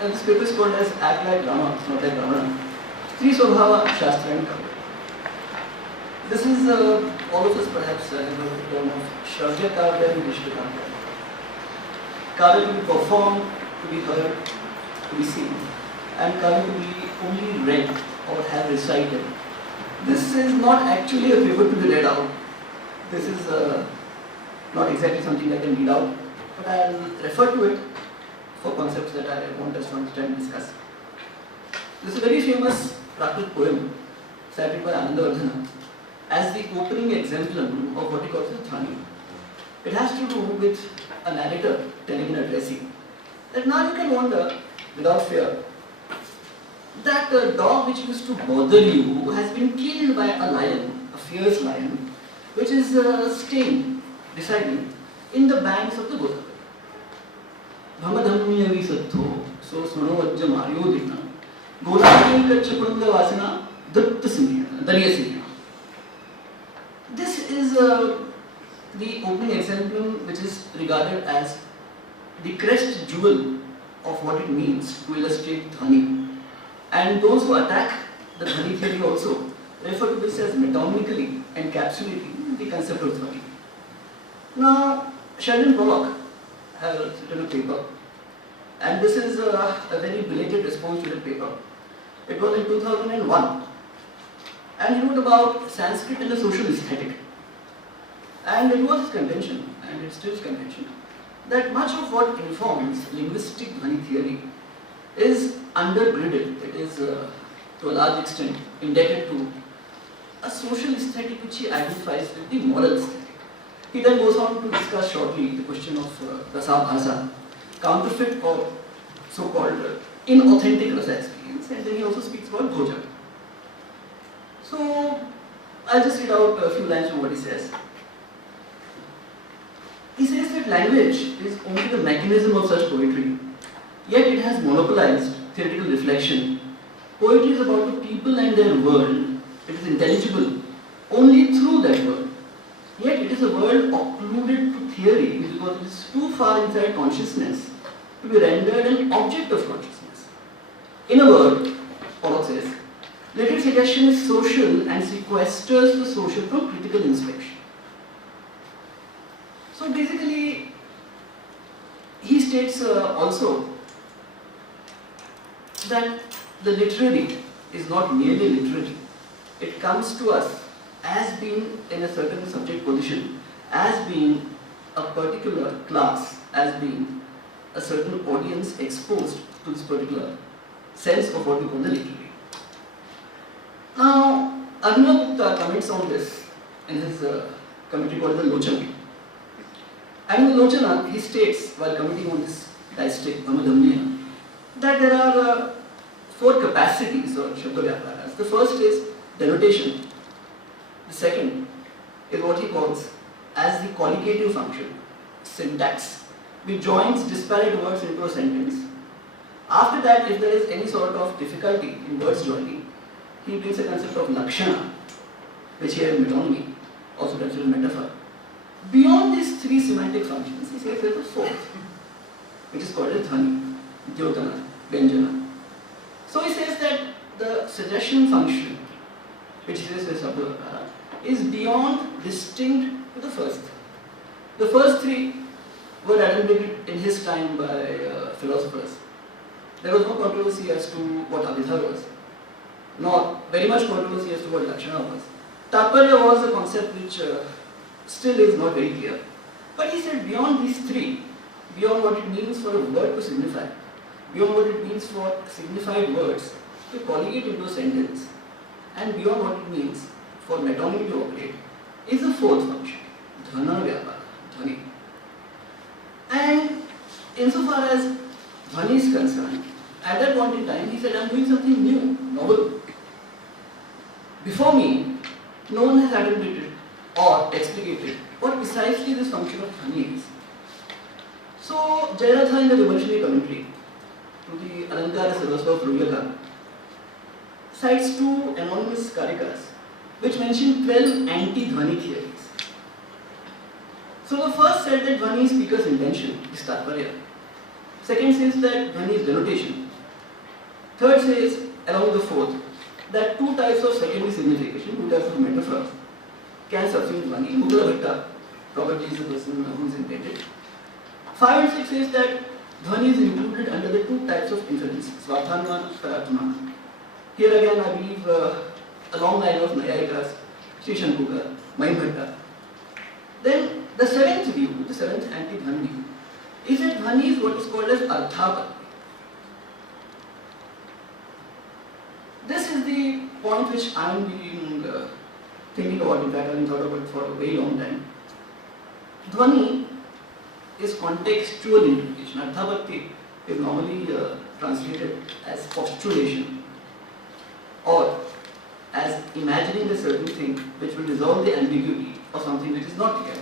and this paper is called as Act Like Rama, Not Like Ravana. Three Swabhava Shastra and Kavya. This is all of us perhaps have heard the term of Shravya Kavya and Drishta Kavya. Kavya to be performed, to be heard, to be seen, and Kavya to be only read or have recited. This is not actually a paper to be read out. This is not exactly something I can read out, but I'll refer to it for concepts that I want us to understand and discuss. This is a very famous Prakrit poem cited by Anandavardhana as the opening exemplum of what he calls the Dhani. It has to do with a narrator telling in a dressy that now you can wonder without fear that a dog which used to bother you has been killed by a lion, a fierce lion, which is staying beside you in the banks of the Godavari. Bhamadhamyavi sattho, so suno vajja maryo dina, Godavari kachapuranga vasana, datta singha, dariya singha. This is the opening exemplum which is regarded as the crest jewel of what it means to illustrate Dhani. And those who attack the Dhani theory also refer to this as metonymically encapsulating the concept of Dhani. Now, Sheldon Pollock has written a paper, and this is a very belated response to the paper. It was in 2001, and he wrote about Sanskrit and the social aesthetic. And it was his contention, and it's still his contention, that much of what informs linguistic Dhani theory is undergirded, it is to a large extent indebted to a social aesthetic which he identifies with the moral aesthetic. He then goes on to discuss shortly the question of rasa-bhasa, counterfeit or so-called inauthentic rasa experience, and then he also speaks about bhojan. So, I'll just read out a few lines from what he says. He says that language is only the mechanism of such poetry, yet it has monopolized theoretical reflection. Poetry is about the people and their world. It is intelligible only through that world. Yet it is a world occluded to theory because it is too far inside consciousness to be rendered an object of consciousness. In a word, Pollock says, literary suggestion is social and sequesters the social from critical inspection. So basically, he states also that the literary is not merely literary. It comes to us as being in a certain subject position, as being a particular class, as being a certain audience exposed to this particular sense of what we call the literary. Now, Abhinav Gupta comments on this in his commentary called the Lochana. And in Lochana, he states, while commenting on this distich, Bhamadhamya, that there are four capacities or Shabda-Vyaparas. The first is denotation. The second is what he calls as the collocative function, syntax, which joins disparate words into a sentence. After that, if there is any sort of difficulty in words joining, he brings a concept of lakshana, which here is metonymy, also considered metaphor. Beyond these three semantic functions, he says there is a fourth, which is called as dhani, dyotana, vyanjana. So he says that the suggestion function, which is a Shabda-Vyapara, is beyond distinct to the first. The first three were admitted in his time by philosophers. There was no controversy as to what Abhidha was, nor very much controversy as to what Lakshana was. Taparya was a concept which still is not very clear. But he said beyond these three, beyond what it means for a word to signify, beyond what it means for signified words to colligate into a sentence, and beyond what it means for metonymy to operate, is the fourth function, dhana vyapara, dhani. And insofar as dhani is concerned, at that point in time, he said, I am doing something new, novel. Before me, no one has admitted or explicated what precisely this function of dhani is. So, Jayaratha in the revolutionary commentary to the Alankara Sarvasva of Rulyaka cites two anonymous karikas which mention 12 anti-dhani theories. So the first said that dhani is speaker's intention, is tatparya. Second says that dhani is denotation, Third says, along with the fourth, that two types of secondary signification, two types of metaphor can subsume Dhvani. Mudra Bhatta probably is the person who is intended. 5 and 6 says that Dhvani is included under the two types of inference, Swarthanuman, Parathanuman. Here again I believe a long line of Nayayikas, Sri Shankukar, Mahim. Then the seventh view, the seventh anti-Dhvani view, is that Dhvani is what is called as Arthapatti. This is the point which I am thinking about, in fact I have thought about it for a very long time. Dhvani is contextual interpretation. Arthapatti is normally translated as postulation or as imagining a certain thing which will resolve the ambiguity of something which is not clear.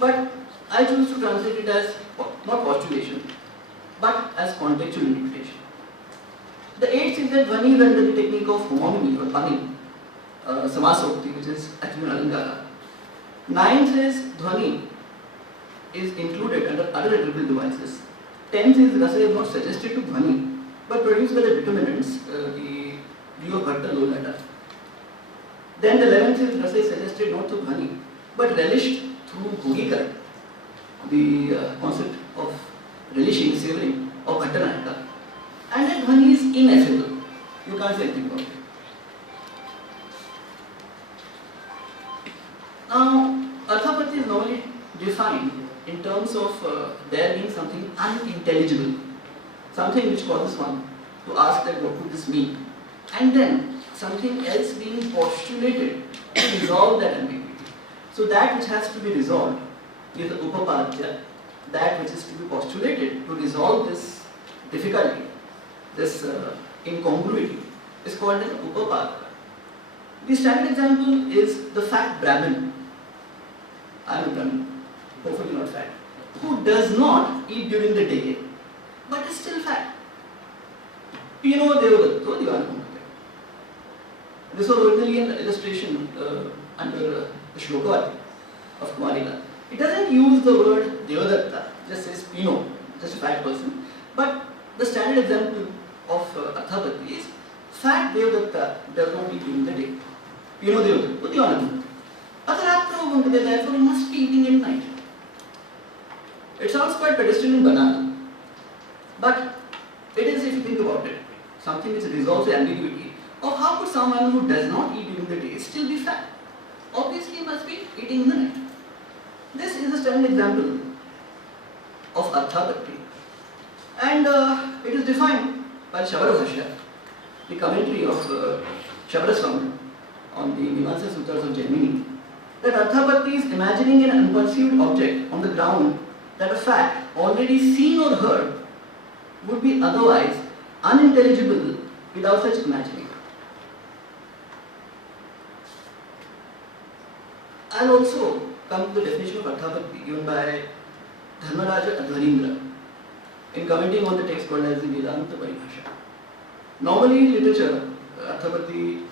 But I choose to translate it as not postulation but as contextual interpretation. The eighth is that Dhvani is under the technique of homonymy or punning, Samasokti, which is actually an Alangara. Ninth is Dhvani is included under other rhetorical devices. 10th is Rasa is not suggested to Dhvani but produced by the determinants, the view of Bhatta low ladder. Then the 11th is Rasa is suggested not to Dhvani but relished through Bhogikar, the concept of relishing, savoring of Bhatta Nayaka. And that Dhvani is ineffable. You can't say anything about it. Now, Arthapatti is normally defined in terms of there being something unintelligible, something which causes one to ask that what could this mean, and then something else being postulated to resolve that ambiguity. So that which has to be resolved is the upapadya, that which is to be postulated to resolve this difficulty, this incongruity, is called an upapada. The standard example is the fat Brahmin. I am a Brahmin, hopefully not fat, who does not eat during the day but is still fat. Pino Devadatto Divanamukte. This was originally an illustration under the Shlokavati of Kumarila. It doesn't use the word Devadatta, just says Pino, just a fat person. But the standard example of Arthapatti is fat Devadatta does not eat during the day. Pino Devadatto Divanamukte. Therefore he must be eating at night. It sounds quite pedestrian and banal, but it is, if you think about it, something which resolves the ambiguity of how could someone who does not eat during the day still be fat? Obviously he must be eating in the night. This is a standard example of Arthapatti, and it is defined by Shabara Bhashya, the commentary of Shabara Swami on the Mimamsa Sutras of Jaimini, that Arthapatti is imagining an unperceived object on the ground that a fact already seen or heard would be otherwise unintelligible without such imagining. I'll also come to the definition of Arthapatti given by Dharmaraja Advarindra in commenting on the text called as the Vedanta Paribhasha. Normally in literature, Arthapatti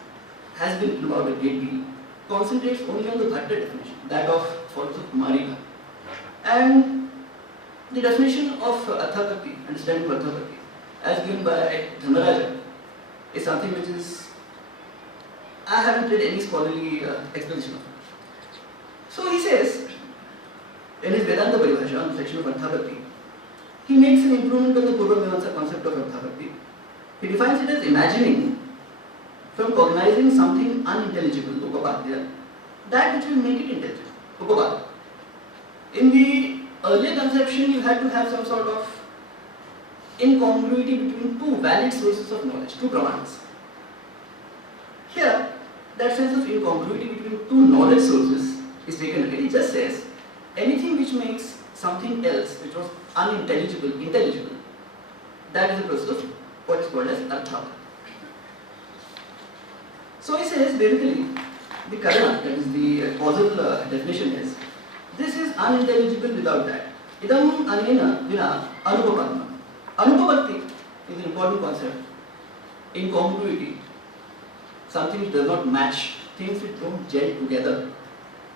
has been written about a great deal, concentrates only on the Bhatta definition, that of followers of Kumarila. And the definition of Arthapatti, understanding of Arthapatti, as given by Dharmaraja, is something which is, I haven't read any scholarly explanation of it. So he says, in his Vedanta Paribhasha, on the section of Arthapatti, he makes an improvement on the Purva Mimamsa concept of Arthapatti. He defines it as imagining from cognizing something unintelligible, upapadya, that which will make it intelligible, upapada. In the earlier conception, you had to have some sort of incongruity between two valid sources of knowledge, two pramanas. Here, that sense of incongruity between two knowledge sources is taken away. It just says anything which makes something else which was unintelligible, intelligible, that is the process of what is called as artha. So he says basically the karana, that is the causal definition is, this is unintelligible without that. Idam anena vina anupapadma. Anupapatti is an important concept. Incongruity, something which does not match, things which don't gel together,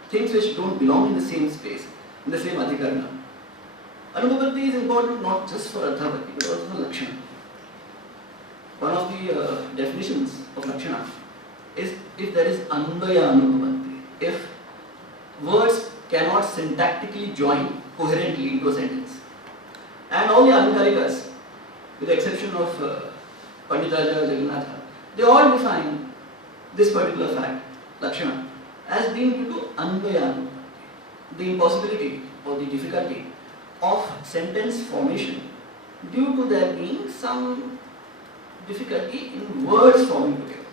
things which don't belong in the same space, in the same adhikarana. Anupapatti is important not just for arthapatti but also for lakshana. one of the definitions of Lakshana is if there is Anvaya Anupatti, if words cannot syntactically join coherently into a sentence. And all the Alangarikas, with the exception of Pandit Raja Jagannatha, they all define this particular fact, Lakshana, as being due to Anvaya Anupatti, the impossibility or the difficulty of sentence formation due to there being some difficulty in words forming together.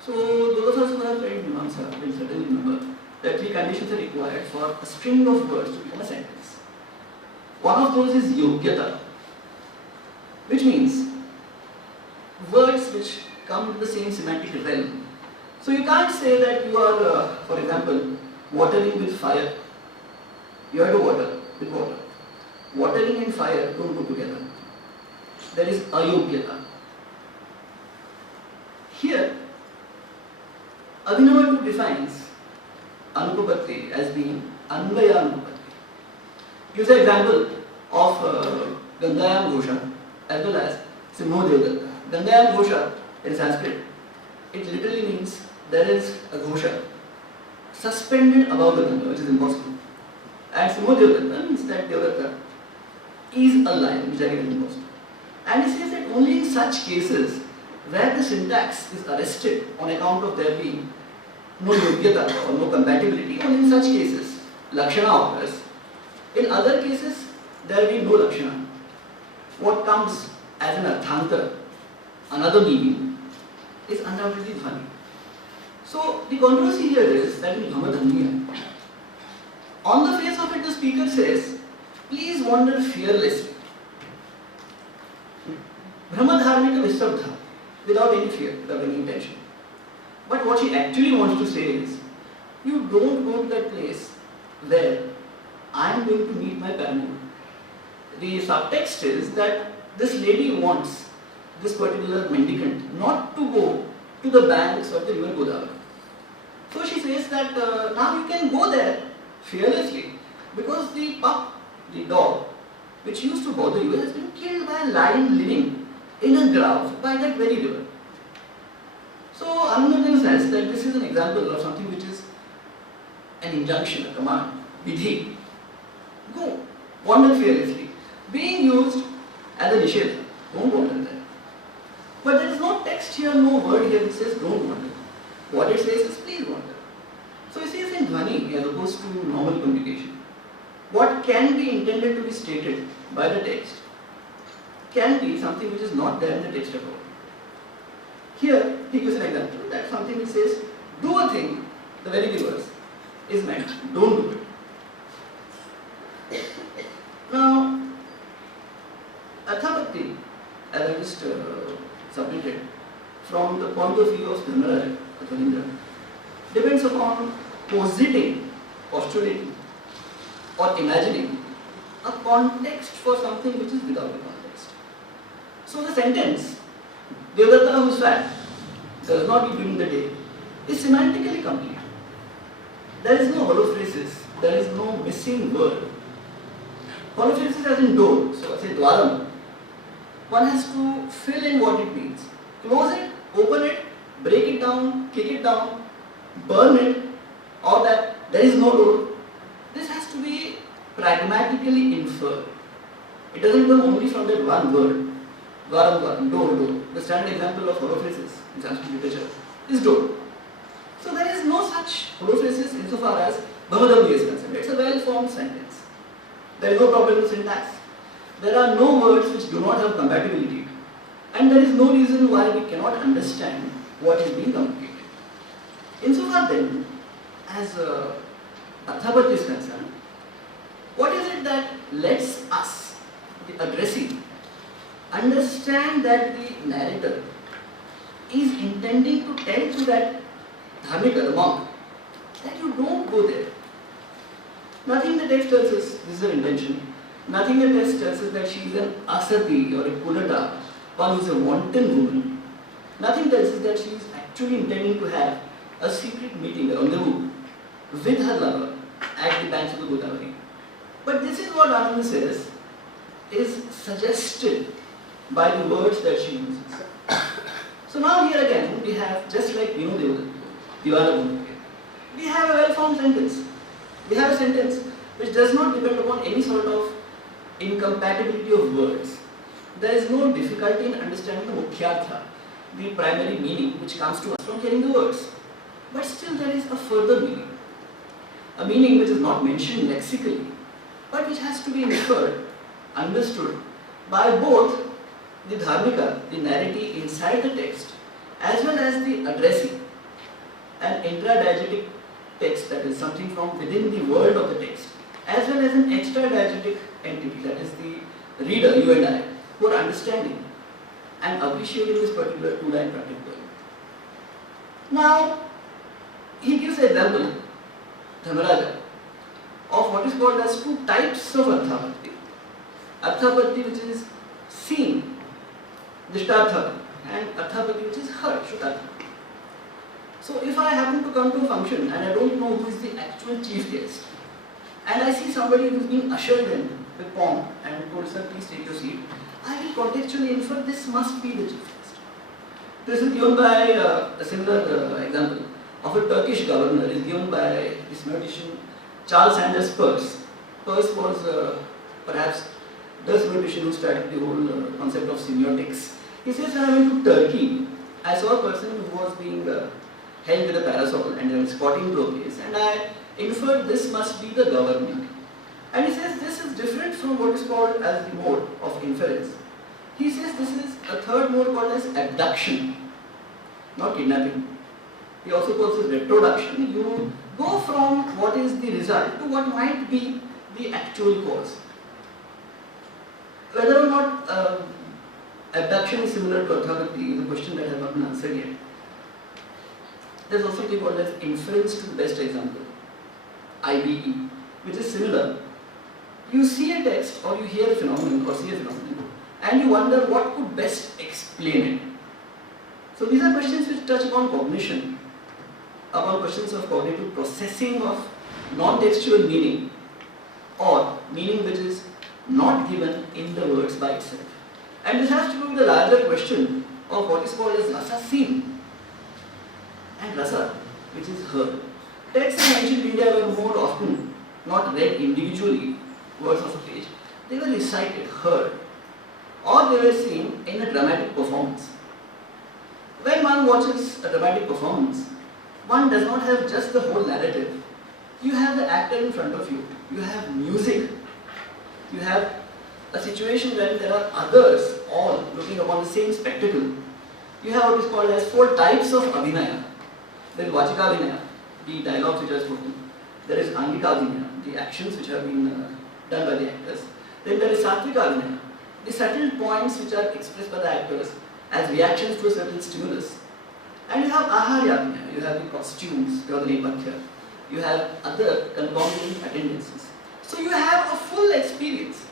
So those of us who have read Mimamsa will certainly remember that three conditions are required for a string of words to become a sentence. One of those is yogyata, which means words which come to the same semantic realm. So you can't say that you are, for example, watering with fire. You have to water with water. Watering and fire don't go together. There is ayogyata. Here, Abhinavadu defines Anupapatti as being Anvaya Anupatti. Gives an example of Gandayam Ghosha as well as Simho Devdatta. Gandayam Ghosha in Sanskrit, it literally means there is a Ghosha suspended above the Ganga, which is impossible. And Simho Devdatta means that Devdatta is a lion, which again is impossible. And he says that only in such cases where the syntax is arrested on account of there being no yogyata or no compatibility, only in such cases Lakshana occurs. In other cases, there will be no Lakshana. What comes as an arthanta, another meaning, is undoubtedly Dhvani. So the controversy here is that in Brahmadhammiya, on the face of it the speaker says, please wander fearlessly. Brahmadharmika Vistabdha, without any fear, without any intention. But what she actually wants to say is, you don't go to that place where I am going to meet my paramour. The subtext is that this lady wants this particular mendicant not to go to the banks of the river Godavari. So she says that now you can go there fearlessly because the pup, the dog, which used to bother you, has been killed by a lion living in a grove by that very river. So Anandavan says that this is an example of something which is an injunction, a command, vidhi. Go, wander fearlessly, being used as a nishedha. Don't wander there. But there is no text here, no word here which says don't wander. What it says is please wander. So it says in Dhvani as opposed to normal communication. What can be intended to be stated by the text can be something which is not there in the text at all. Here he gives an example that something which says do a thing, the very reverse is meant, don't do it. Now, Arthapatti, as I just submitted, from the point of view of Dharmaraja, Dharmendra, depends upon positing, postulating, or imagining a context for something which is without a context. So the sentence, Devdatta who is fat does not eat during the day, is semantically complete. There is no holophrasis, there is no missing word. Holophrasis as in door, so I say dwaram. One has to fill in what it means. Close it, open it, break it down, kick it down, burn it, or that there is no door. This has to be pragmatically inferred. It doesn't come only from that one word. Dwaram, dwaram, door, door. The standard example of holophrasis in Sanskrit literature is door. So there is no such holophrasis insofar as Brahmadhammiya is concerned. It's a well-formed sentence. There is no problem with syntax. There are no words which do not have compatibility. And there is no reason why we cannot understand what is being communicated. Insofar then, as Arthapatti is concerned, what is it that lets us, the addressee, understand that the narrator is intending to tell to that dharmika, the monk, that you don't go there. Nothing in the text tells us this is her intention. Nothing in the text tells us that she is an asati or a kudata, one who is a wanton woman. Nothing tells us that she is actually intending to have a secret meeting, a rendezvous, with her lover at the banks of the Godavari. But this is what Ananda says is suggested by the words that she uses. So now here again, we have, just like Diwala Bhumike, we have a well-formed sentence. We have a sentence which does not depend upon any sort of incompatibility of words. There is no difficulty in understanding the Mukhyartha, the primary meaning which comes to us from hearing the words. But still there is a further meaning. A meaning which is not mentioned lexically, but which has to be inferred, understood by both the dharmika, the narratee inside the text, as well as the addressee, an intradiegetic text, that is something from within the world of the text, as well as an extradiegetic entity, that is the reader, you and I, who are understanding and appreciating this particular two-line practical. Now, he gives an example, Dhamaraja, of what is called as two types of Arthapatti. Arthapatti which is seen, Dishtartha, and Arthapatti which is heard, Shrutartha. So if I happen to come to a function and I don't know who is the actual chief guest, and I see somebody who is being ushered in with pomp and told, sir, please take your seat, I will contextually infer this must be the chief guest. This is given by a similar example of a Turkish governor, is given by this mathematician Charles Sanders Peirce. Peirce was perhaps the mathematician who started the whole concept of semiotics. He says, when I went to Turkey, I saw a person who was being held with a parasol and they were escorting to a place, and I inferred this must be the governor. And he says this is different from what is called as the mode of inference. He says this is a third mode called as abduction, not kidnapping. He also calls it retroduction. You go from what is the result to what might be the actual cause. Whether or not abduction is similar to Arthapatti is a question that has not been answered yet. There is also something called as inference to the best example, IBE, which is similar. You see a text or you hear a phenomenon or see a phenomenon and you wonder what could best explain it. So these are questions which touch upon cognition, upon questions of cognitive processing of non-textual meaning or meaning which is not given in the words by itself. And this has to do with the larger question of what is called as rasa seen and rasa, which is heard. Texts in ancient India were more often not read individually, words of a page. They were recited, heard, or they were seen in a dramatic performance. When one watches a dramatic performance, one does not have just the whole narrative. You have the actor in front of you. You have music. You have a situation where there are others all looking upon the same spectacle. You have what is called as 4 types of abhinaya. There is vachika abhinaya, the dialogues which are spoken. There is angika abhinaya, the actions which have been done by the actors. Then there is satvika abhinaya, the subtle points which are expressed by the actors as reactions to a certain stimulus. And you have aharya abhinaya, you have the costumes, you have the nepatya, you have other concomitant attendances. So you have a full experience.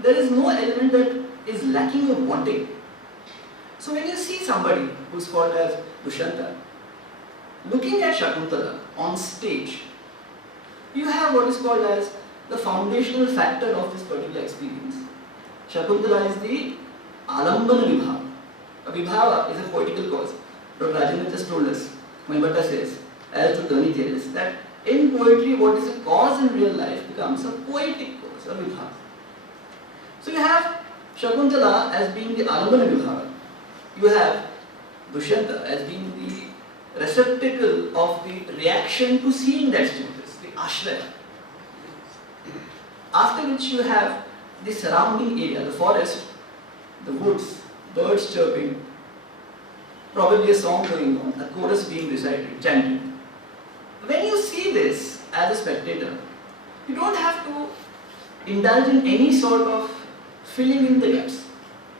There is no element that is lacking or wanting. So when you see somebody who is called as Dushyanta, looking at Shakuntala on stage, you have what is called as the foundational factor of this particular experience. Shakuntala is the alambana vibhava. A vibhava is a poetical cause. Dr. Rajendra just told us, Maimbatta says, as to Turning theorists, that in poetry what is a cause in real life becomes a poetic cause, a vibhava. So you have Shakuntala as being the alambana vibhava. You have Dushyanta as being the receptacle of the reaction to seeing that stimulus, the ashraya. After which you have the surrounding area, the forest, the woods, birds chirping, probably a song going on, a chorus being recited, chanted. When you see this as a spectator, you don't have to indulge in any sort of filling in the gaps.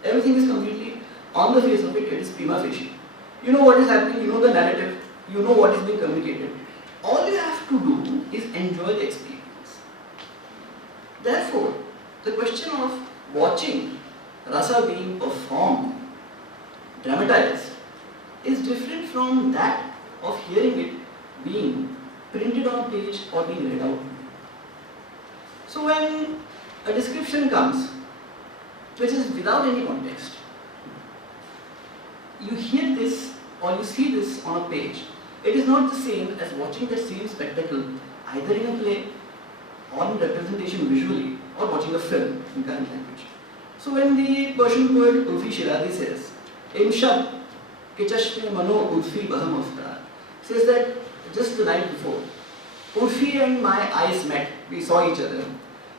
Everything is completely on the face of it, it is prima facie. You know what is happening, you know the narrative, you know what is being communicated. All you have to do is enjoy the experience. Therefore, the question of watching rasa being performed, dramatized, is different from that of hearing it being printed on a page or being read out. So when a description comes which is without any context. You hear this or you see this on a page. It is not the same as watching that same spectacle either in a play or in representation visually or watching a film in current language. So when the Persian poet Ulfi Shirazi says, Imshab ke chashme mano Ulfi baham aftar, says that just the night before, Ulfi and my eyes met, we saw each other.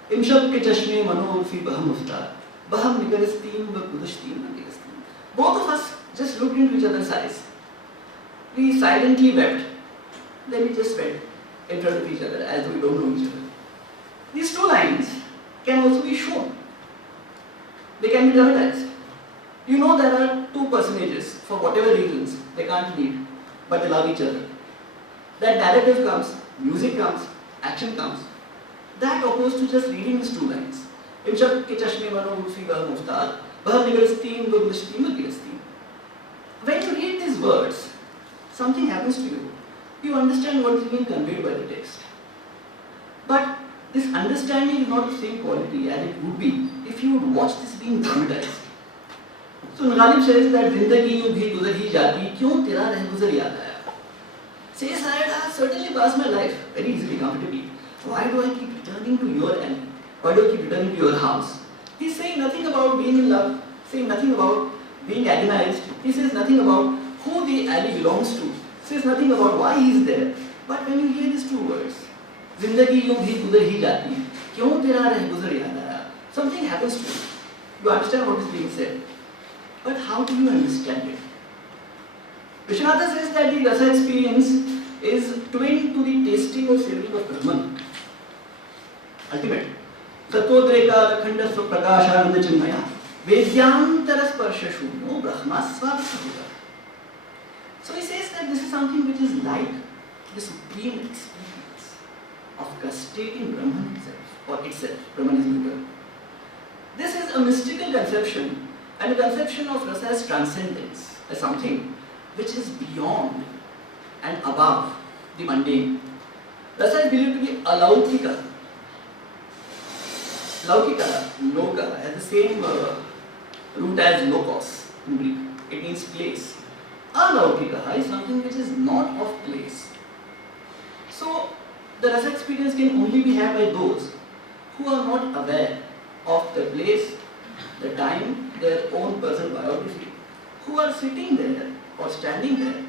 Imshab ke chashme mano Ulfi baham aftar, baham nigaristeen wa kudashteen nigaristeen. Both of us just looked into each other's eyes. We silently wept, then we just went in front of each other as though we don't know each other. These two lines can also be shown. They can be dramatized. You know there are two personages, for whatever reasons, they can't meet, but they love each other. That narrative comes, music comes, action comes. That opposed to just reading these two lines. Imshab ke chashme mano ulfi baham aftar, baham nigaristeen wa kudashteen nigaristeen. When you read these words, something happens to you. You understand what is being conveyed by the text. But this understanding is not the same quality as it would be if you would watch this being dramatized. So Ghalib says that Zindagi यूं भी गुजर ही जाती, क्यों तेरा रह गुजर याद आया. Says I have certainly passed my life very easily, comfortably. Why do I keep returning to your alley? Why do I keep returning to your house? He's saying nothing about being in love, saying nothing about being agonized. He says nothing about who the alley belongs to. Says nothing about why he is there. But when you hear these two words, Zindagi यूं भी गुजर ही जाती, क्यों तेरा रह गुजर याद आया, something happens to you. You understand what is being said. But how do you understand it? Vishwanatha says that the rasa experience is twin to the tasting or savoring of Brahman. Ultimate. Sattvodreka akhanda prakashananda chinmaya vedyantara sparsha shunyo brahma svabhuta. So he says that this is something which is like the supreme experience of gustating Brahman itself, or itself. Brahman is neutral. This is a mystical conception, and a conception of rasa as transcendence, as something which is beyond and above the mundane. Rasa is believed to be alaukika. Laukika, loka, has the same root as lokos in Greek. It means place. Alaukika is something which is not of place. So, the rasa experience can only be had by those who are not aware of the place, the time, their own personal biography, who are sitting there or standing there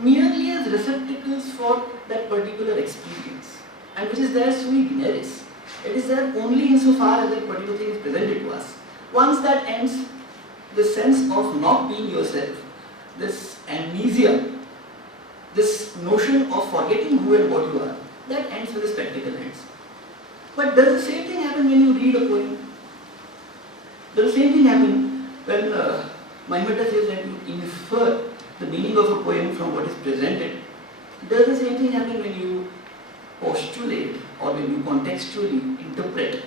merely as receptacles for that particular experience, and which is there sui generis. It is there only insofar as that particular thing is presented to us. Once that ends, the sense of not being yourself, this amnesia, this notion of forgetting who and what you are, that ends with the spectacle ends. But does the same thing happen when you read a poem? Does the same thing happen when Maimata says that you infer the meaning of a poem from what is presented? Does the same thing happen when you postulate or when you contextually interpret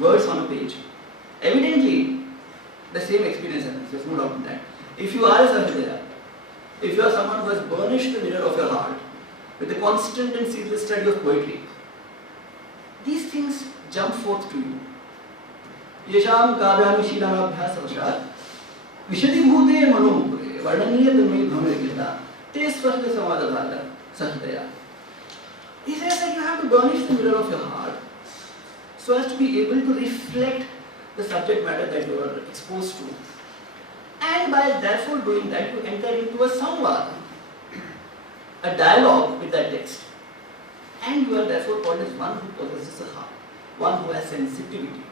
words on a page? Evidently, the same experience happens, there's no doubt in that. If you are a Sahidaya, if you are someone who has burnished the mirror of your heart with the constant and ceaseless study of poetry, these things jump forth to you. Yesham kavyamishilabhyas avashat vishadi bhute manomukure varnaniya dhammi bhamagita te swasta samadadhata sahidaya. He says that you have to burnish the mirror of your heart so as to be able to reflect the subject matter that you are exposed to. And by therefore doing that, you enter into a samvad, a dialogue with that text. And you are therefore called as one who possesses a heart, one who has sensitivity.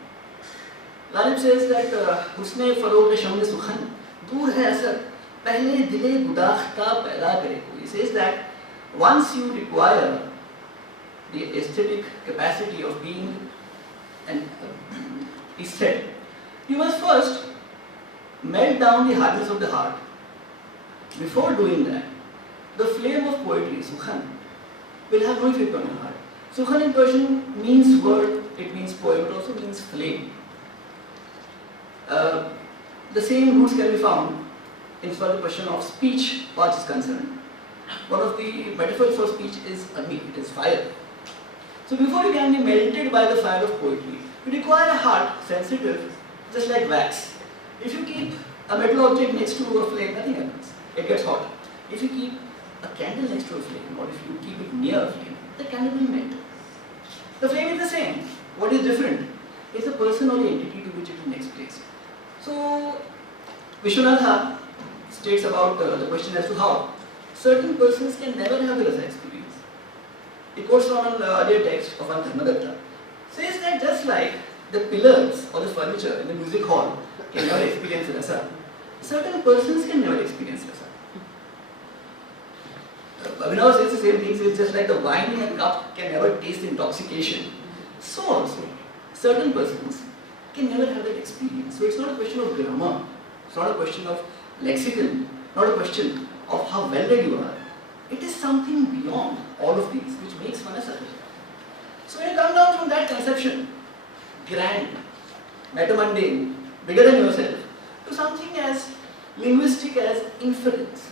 Ghalib says that Husne Farogh Shamne Sukhan, Dur hai asar, pehle dile gudakhta paida kare. He says that once you require the aesthetic capacity of being an aesthete, you must first melt down the hardness of the heart. Before doing that, the flame of poetry, Sukhan, will have no effect on your heart. Sukhan in Persian means word, it means poem, it also means flame. The same roots can be found in far the question of speech part is concerned. One of the metaphors for speech is Agni, it is fire. So before you can be melted by the fire of poetry, you require a heart sensitive, just like wax. If you keep a metal object next to a flame, nothing happens. It gets hot. If you keep a candle next to a flame, or if you keep it near a flame, the candle will melt. The flame is the same. What is different is the person or the entity to which it is next placed. So, Vishwanatha states about the question as to how certain persons can never have a rasa experience. He quotes from an earlier text of Dharmadatta. Says that just like the pillars or the furniture in the music hall can never experience rasa, certain persons can never experience rasa. Abhinav says the same thing, says just like the wine in a cup can never taste intoxication, so also certain persons can never have that experience. So it's not a question of grammar, it's not a question of lexicon, not a question of how well read you are. It is something beyond all of these which makes one a sadhaka. So when you come down from that conception, grand, metamundane, bigger than yourself, to something as linguistic as inference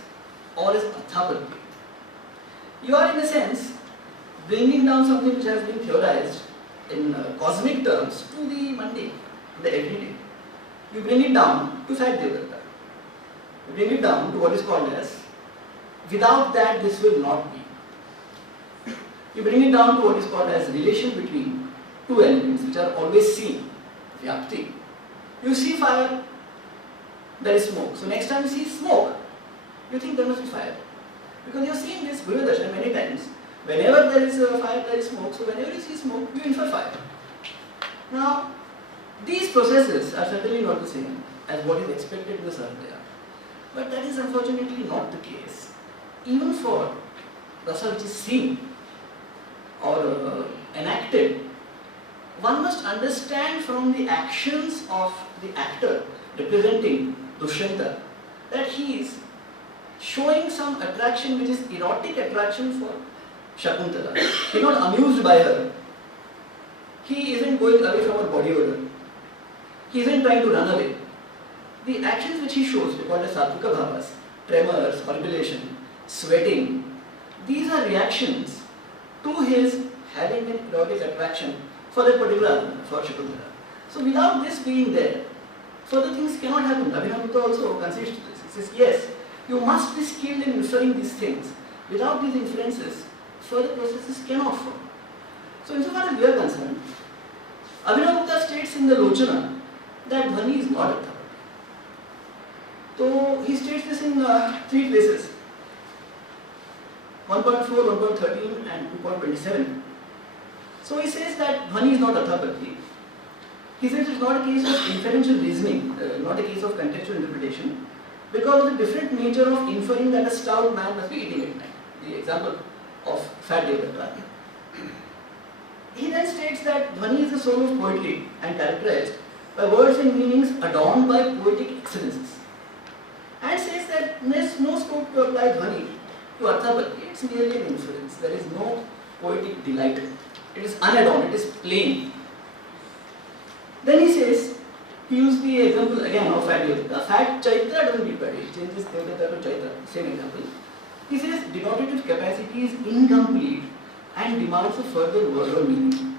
or as arthapatti, you are in a sense bringing down something which has been theorized in cosmic terms to the mundane, to the everyday. You bring it down to Fat Devadatta. You bring it down to what is called as, without that this will not be. You bring it down to what is called as relation between two elements which are always seen, vyapti. You see fire, there is smoke. So next time you see smoke, you think there must be fire. Because you have seen this Guru Darshan many times. Whenever there is a fire, there is smoke. So whenever you see smoke, you infer fire. Now, these processes are certainly not the same as what is expected in the Sarvadaya. But that is unfortunately not the case. Even for rasa which is seen or enacted, one must understand from the actions of the actor representing Dushyanta that he is showing some attraction which is erotic attraction for Shakuntala. He is not amused by her. He isn't going away from her body odor. He isn't trying to run away. The actions which he shows, they called as Sattvika Bhavas, tremors, percolation, sweating, these are reactions to his having an erotic attraction for that particular Atman, for Shakuntala. So without this being there, further things cannot happen. Abhinavagupta also concedes to this. He says, yes, you must be skilled in inferring these things. Without these inferences, further processes cannot follow. So insofar as we are concerned, Abhinavagupta states in the Lochana that Dhvani is not a Arthapatti. So he states this in 3 places, 1.4, 1.13 and 2.27. So he says that Dhvani is not Arthapatti. He says it's not a case of inferential reasoning, not a case of contextual interpretation, because of the different nature of inferring that a stout man must be eating at night. The example of Fat Devadatta. He then states that Dhvani is the soul of poetry and characterized by words and meanings adorned by poetic excellences. And says that there is no scope to apply Dhvani to Arthapatti. It's merely an inference. There is no poetic delight. It is unadorned, it is plain. Then he says, he used the example again of Fat Devadatta. Fat Chaitra doesn't need body, it changes Devadatta to Chaitra, same example. He says denotative capacity is incomplete and demands a further word or meaning.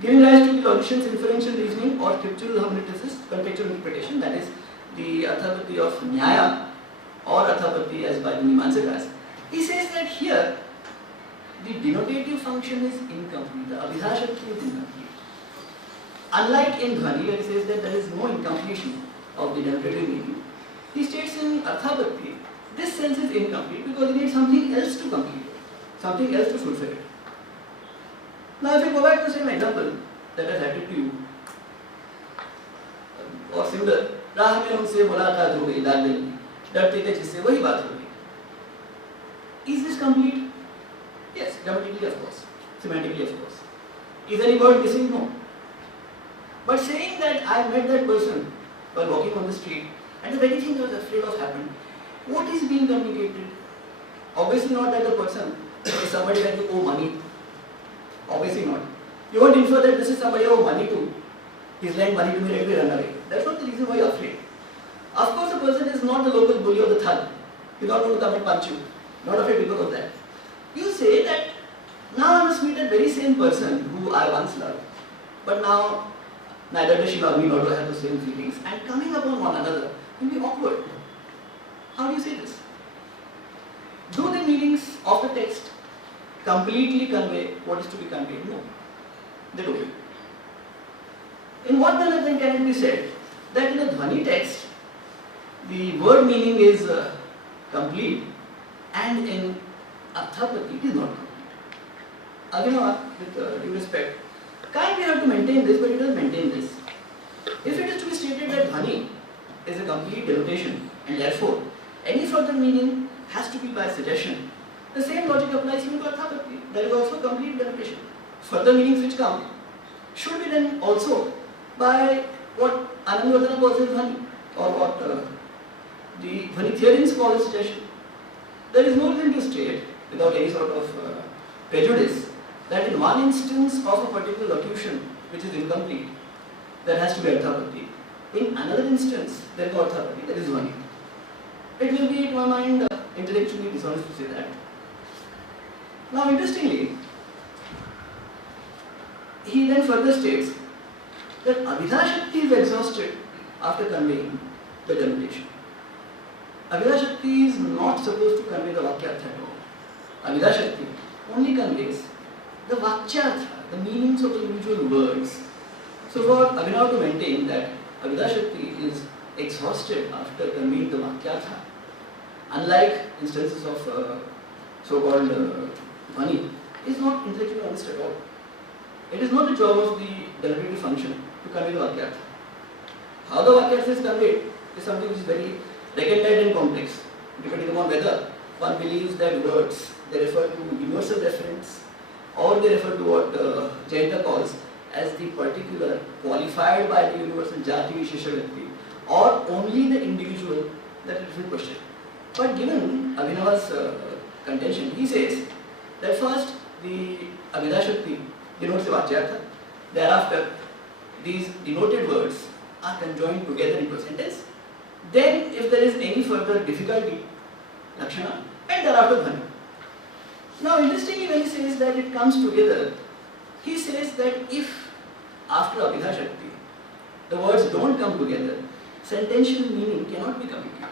Giving rise to the logician's inferential reasoning or scriptural hermeneutics, contextual interpretation, that is the Arthapatti of Nyaya or Arthapatti as by the Mimamsakas. He says that here the denotative function is incomplete, the Abhidhashakti is incomplete. Unlike in Dhvani, where he says that there is no incompletion of the denotative meaning, he states in Arthapatti, this sense is incomplete because you need something else to complete it, something else to fulfill it. Now if you go back to the same example that I cited to you, or similar, राह में उनसे मुलाकात हो गई दाल दिल डरते थे जिससे वही बात हो गई. Is this complete? Yes, grammatically of course, semantically of course. Is any word missing? No. But saying that I met that person while walking on the street and the very thing I was afraid of happened, what is being communicated? Obviously not that the person is somebody that you owe money. Obviously not. You won't infer that this is somebody you owe money to. He's lent money to me, let me run away. That's not the reason why you're afraid. Of course the person is not the local bully or the thug. He's not going to come and punch you. Not afraid because of that. You say that now I must meet that very same person who I once loved. But now neither does she love me nor do I have the same feelings. And coming completely convey what is to be conveyed? No, they don't. In what manner then can it be said that in a Dhvani text, the word meaning is complete and in Arthapati it is not complete? Abhinav, with due respect, kind we have to maintain this, but it does maintain this. If it is to be stated that Dhvani is a complete denotation and therefore any further meaning has to be by suggestion, the same logic applies even to Arthapati. That is also a complete denotation. Further meanings which come should be then also by what Anandavardhana calls as Dhvani, or what the Dhvani theorians call as suggestion. There is no reason to state, without any sort of prejudice, that in one instance of a particular locution which is incomplete, there has to be Arthapati. In another instance, there is no Arthapati, there is Dhvani. It will be, to my mind, intellectually dishonest to say that. Now, interestingly, he then further states that Abhidha Shakti is exhausted after conveying the denotation. Abhidha Shakti is not supposed to convey the Vakyartha at all. Abhidha Shakti only conveys the Vakyartha, the meanings of the individual words. So for Abhinav to maintain that Abhidha Shakti is exhausted after conveying the Vakyartha, unlike instances of so-called Dhvani, is not intellectually honest at all. It is not the job of the deliberative function to convey the Vakyartha. How the Vakyartha is conveyed is something which is very recondite and complex, depending upon whether one believes that words, they refer to universal reference, or they refer to what Jayanta calls as the particular qualified by the universal Jati Vishesha Vyakti, or only the individual, that is a different question. But given Abhinav's contention, he says that first the Abhidha Shakti denotes the Vakyartha, thereafter these denoted words are conjoined together into a sentence, then if there is any further difficulty, Lakshana, and thereafter Dhvani. Now interestingly, when he says that it comes together, he says that if after Abhidha Shakti the words don't come together, sentential meaning cannot be communicated.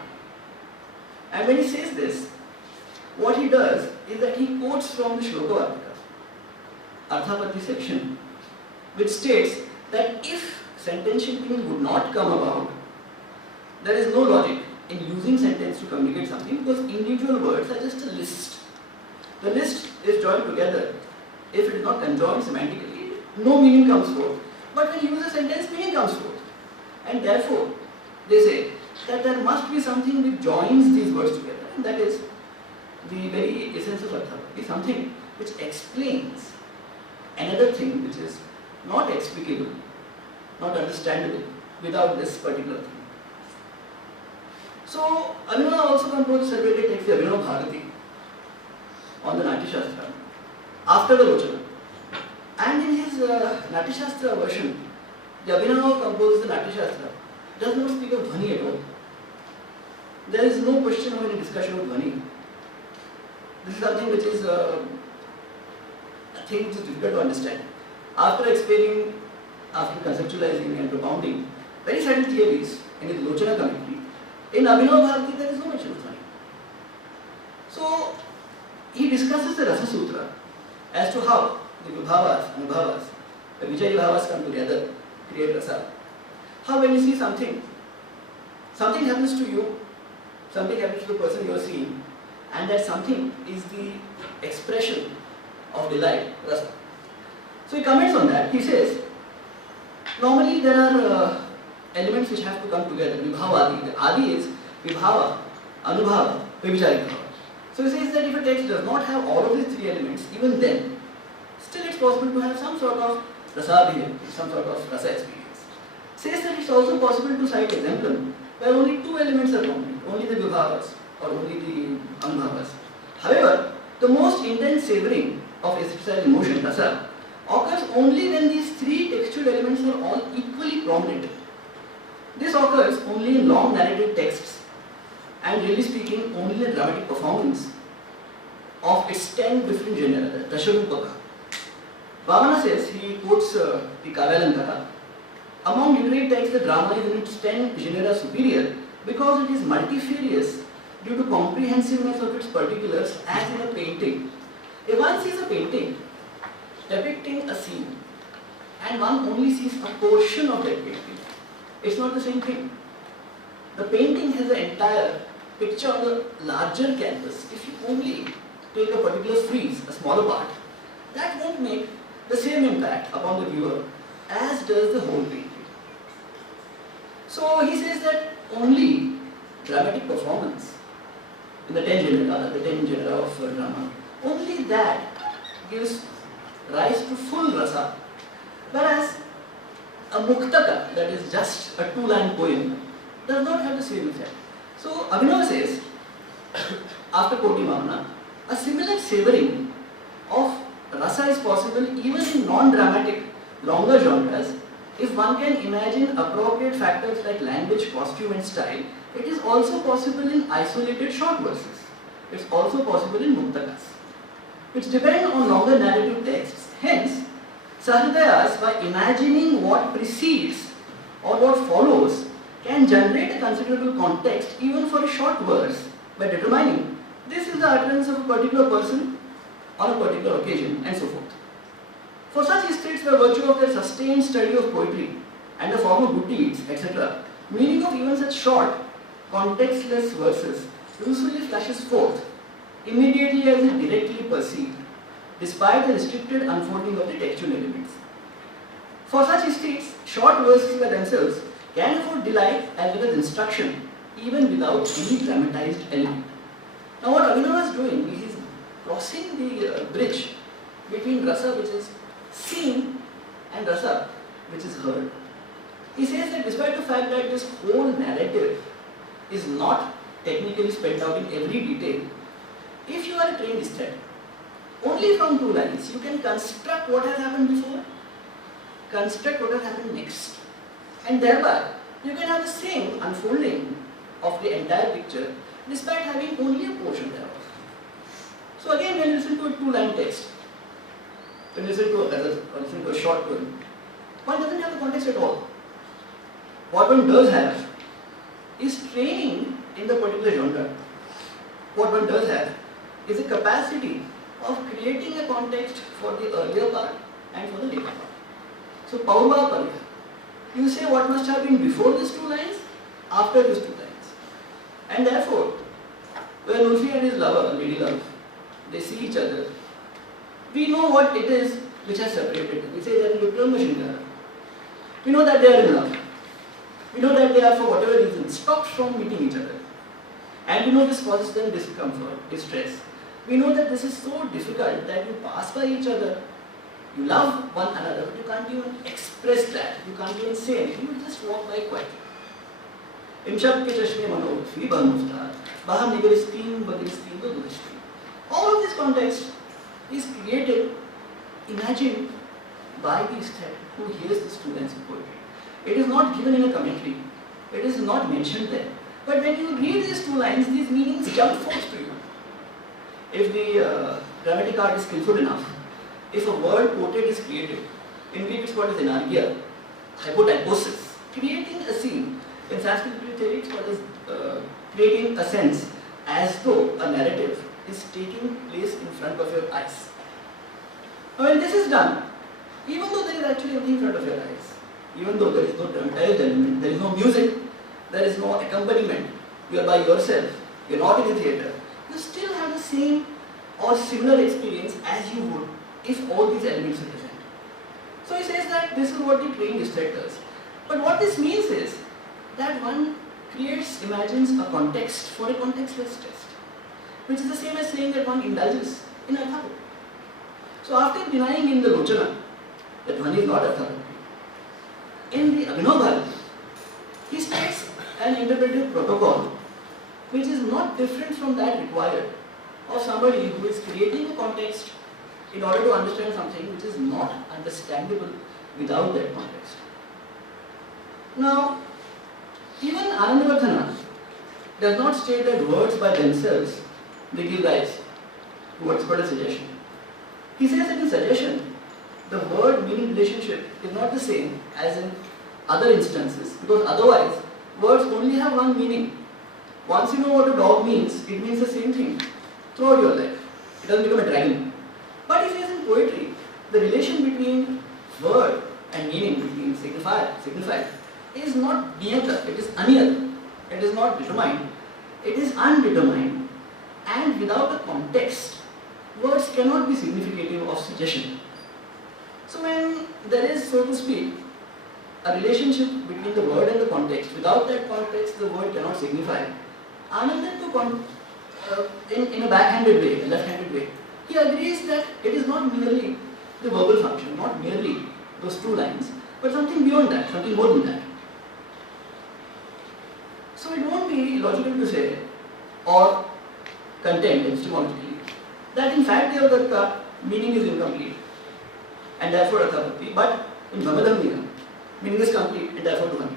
And when he says this, what he does is that he quotes from the Shloka Vartika, Arthapati section, which states that if sentential meaning would not come about, there is no logic in using sentence to communicate something, because individual words are just a list. The list is joined together. If it is not conjoined semantically, no meaning comes forth. But when you use a sentence, meaning comes forth. And therefore, they say that there must be something which joins these words together, and that is the very essence of Arthapati, something which explains another thing which is not explicable, not understandable without this particular thing. So, Abhinav also composed a celebrated text, the Abhinav Bharati, on the Natya Shastra, after the Lochana. And in his Natya Shastra version, the Abhinav composed the Natya Shastra does not speak of Dhvani at all. There is no question of any discussion of Dhvani. This is something which is a thing which is difficult to understand. After explaining, after conceptualizing and propounding very subtle theories in his Lochana commentary, in Abhinav Bharati there is no mention of Dhvani. So he discusses the Rasa Sutra as to how the Vibhavas, Anubhavas, the Vijay Bhavas come together, create Rasa. How when you see something happens to you, something happens to the person you are seeing, and that something is the expression of delight, Rasa. So he comments on that. He says, normally there are elements which have to come together. Vibhava, the Adi is Vibhava, Anubhava, Vibhijaya Bhava. So he says that if a text does not have all of these three elements, even then, still it's possible to have some sort of Rasabhiyam, some sort of Rasa experience. Says that it's also possible to cite exemplum where only two elements are common, only the Vibhavas or only the Anubhavas. However, the most intense savoring of aesthetic emotion, Rasa, occurs only when these three textual elements are all equally prominent. This occurs only in long narrative texts and, really speaking, only in dramatic performance of its 10 different genera, the Dasharupaka. Vamana says, he quotes the Kavyalankara, among literary texts the drama is in its 10 genera superior because it is multifarious due to comprehensiveness of its particulars as in a painting. If one sees a painting depicting a scene and one only sees a portion of that painting, it's not the same thing. The painting has an entire picture on the larger canvas. If you only take a particular frieze, a smaller part, that won't make the same impact upon the viewer as does the whole painting. So he says that only dramatic performance in the 10 genera of drama, only that gives rise to full rasa, whereas a muktaka, that is just a two-line poem, does not have the same effect. So Abhinav says, after Koti Mamna, a similar savoring of rasa is possible even in non-dramatic, longer genres. If one can imagine appropriate factors like language, costume and style, it is also possible in isolated short verses. It's also possible in muktakas, which depend on longer narrative texts. Hence, Sahridayas, by imagining what precedes or what follows, can generate a considerable context even for a short verse by determining this is the utterance of a particular person on a particular occasion and so forth. For such estates, by virtue of their sustained study of poetry and the form of good deeds, etc., meaning of even such short, contextless verses usually flashes forth immediately as if directly perceived, despite the restricted unfolding of the textual elements. For such estates, short verses by themselves can afford delight as well as instruction, even without any dramatized element. Now what Abhinav is doing is he is crossing the bridge between rasa, which is seen, and rasa, which is heard. He says that despite the fact that this whole narrative is not technically spelled out in every detail, if you are a trained aesthete, only from two lines you can construct what has happened before, construct what has happened next, and thereby you can have the same unfolding of the entire picture despite having only a portion thereof. So again, when you listen to a two-line text, when you listen to a short poem, one doesn't have the context at all. What one does have is training in the particular genre. What one does have is a capacity of creating a context for the earlier part and for the later part. So Paurva Parya, you say what must have been before these two lines, after these two lines. And therefore, when Urfi and his lover, Lady Love, they see each other, we know what it is which has separated them. We say that we know that they are in love. We know that they are, for whatever reason, stopped from meeting each other. And we know this causes them discomfort, distress. We know that this is so difficult that you pass by each other, you love one another, but you can't even express that. You can't even say anything. You just walk by quietly. Imshab ke chashme mano fi bahmuftar, baham nigaristin bagaristin baguristin. All of this context is created, imagined by the aesthete who hears these two lines of poetry. It is not given in a commentary. It is not mentioned there. But when you read these two lines, these meanings jump forth to you. If the dramatic art is skillful enough, if a word quoted is created, in Greek it's called as enargia, hypotyposis, creating a scene. In Sanskrit theory it's called as creating a sense as though a narrative is taking place in front of your eyes. Now when this is done, even though there is actually nothing in front of your eyes, even though there is no dramatized element, there is no music, there is no accompaniment, you are by yourself, you are not in a theatre, you still have the same or similar experience as you would if all these elements are present. So he says that this is what the trained aesthete does. But what this means is that one imagines a context for a contextless text, which is the same as saying that one indulges in Artha. So after denying in the Lochana that one is not Artha, in the Abhinav Bharati, he states an interpretive protocol which is not different from that required of somebody who is creating a context in order to understand something which is not understandable without that context. Now, even Anandavardhana does not state that words by themselves they give rise to what's called a suggestion. He says that in suggestion, the word meaning relationship is not the same as in other instances, because otherwise words only have one meaning. Once you know what a dog means, it means the same thing throughout your life. It doesn't become a dragon. poetry, the relation between word and meaning between signified is not niyata, it is aniyata. It is not determined. It is undetermined. And without a context, words cannot be significative of suggestion. So when there is, so to speak, a relationship between the word and the context, without that context the word cannot signify. Anandan in a backhanded way, a left-handed way, he agrees that it is not merely the verbal function, not merely those two lines, but something beyond that, something more than that. So it won't be logical to say, or contend epistemologically, that in fact the other meaning is incomplete and therefore Arthapatti, but in Brahmadhammiya, meaning is complete and therefore Dhvani.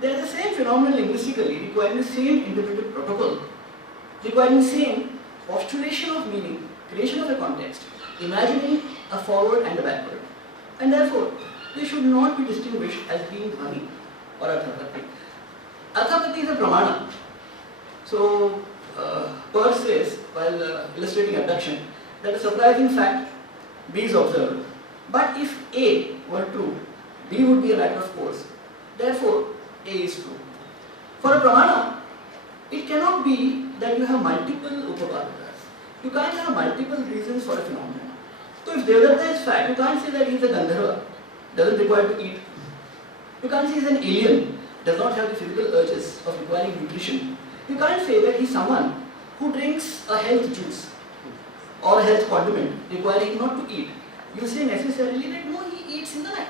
They are the same phenomenon linguistically, requiring the same interpretive protocol, requiring the same postulation of meaning, creation of a context, imagining a forward and a backward, and therefore they should not be distinguished as being Dhvani or Arthapatti. Arthapatti is a pramana. So, Peirce says, while illustrating abduction, that a surprising fact B is observed. But if A were true, B would be a matter of course. Therefore, A is true. For a pramana, it cannot be that you have multiple upapadas. You can't have multiple reasons for a phenomenon. So if Devadatta is fact, you can't say that he is a Gandharva, doesn't require to eat. You can't say he is an alien, does not have the physical urges of requiring nutrition. You can't say that he is someone who drinks a health juice or a health condiment requiring not to eat. You say necessarily that no, he eats in the night.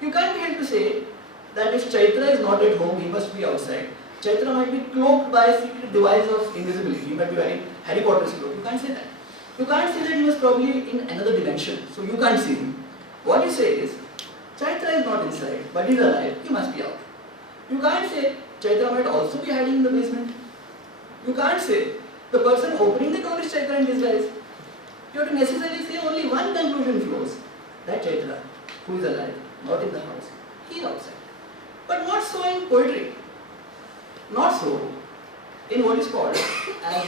You can't be able to say that if Chaitra is not at home, he must be outside. Chaitra might be cloaked by a secret device of invisibility. He might be wearing Harry Potter's cloak. You can't say that. You can't say that he was probably in another dimension, so you can't see him. What you say is, Chaitra is not inside, but he is alive. He must be out. You can't say Chaitra might also be hiding in the basement. You can't say the person opening the door is Chaitra in disguise. You have to necessarily say only one conclusion flows. That Chaitra, who is alive, not in the house, he is outside. But not so in poetry. Not so in what is called as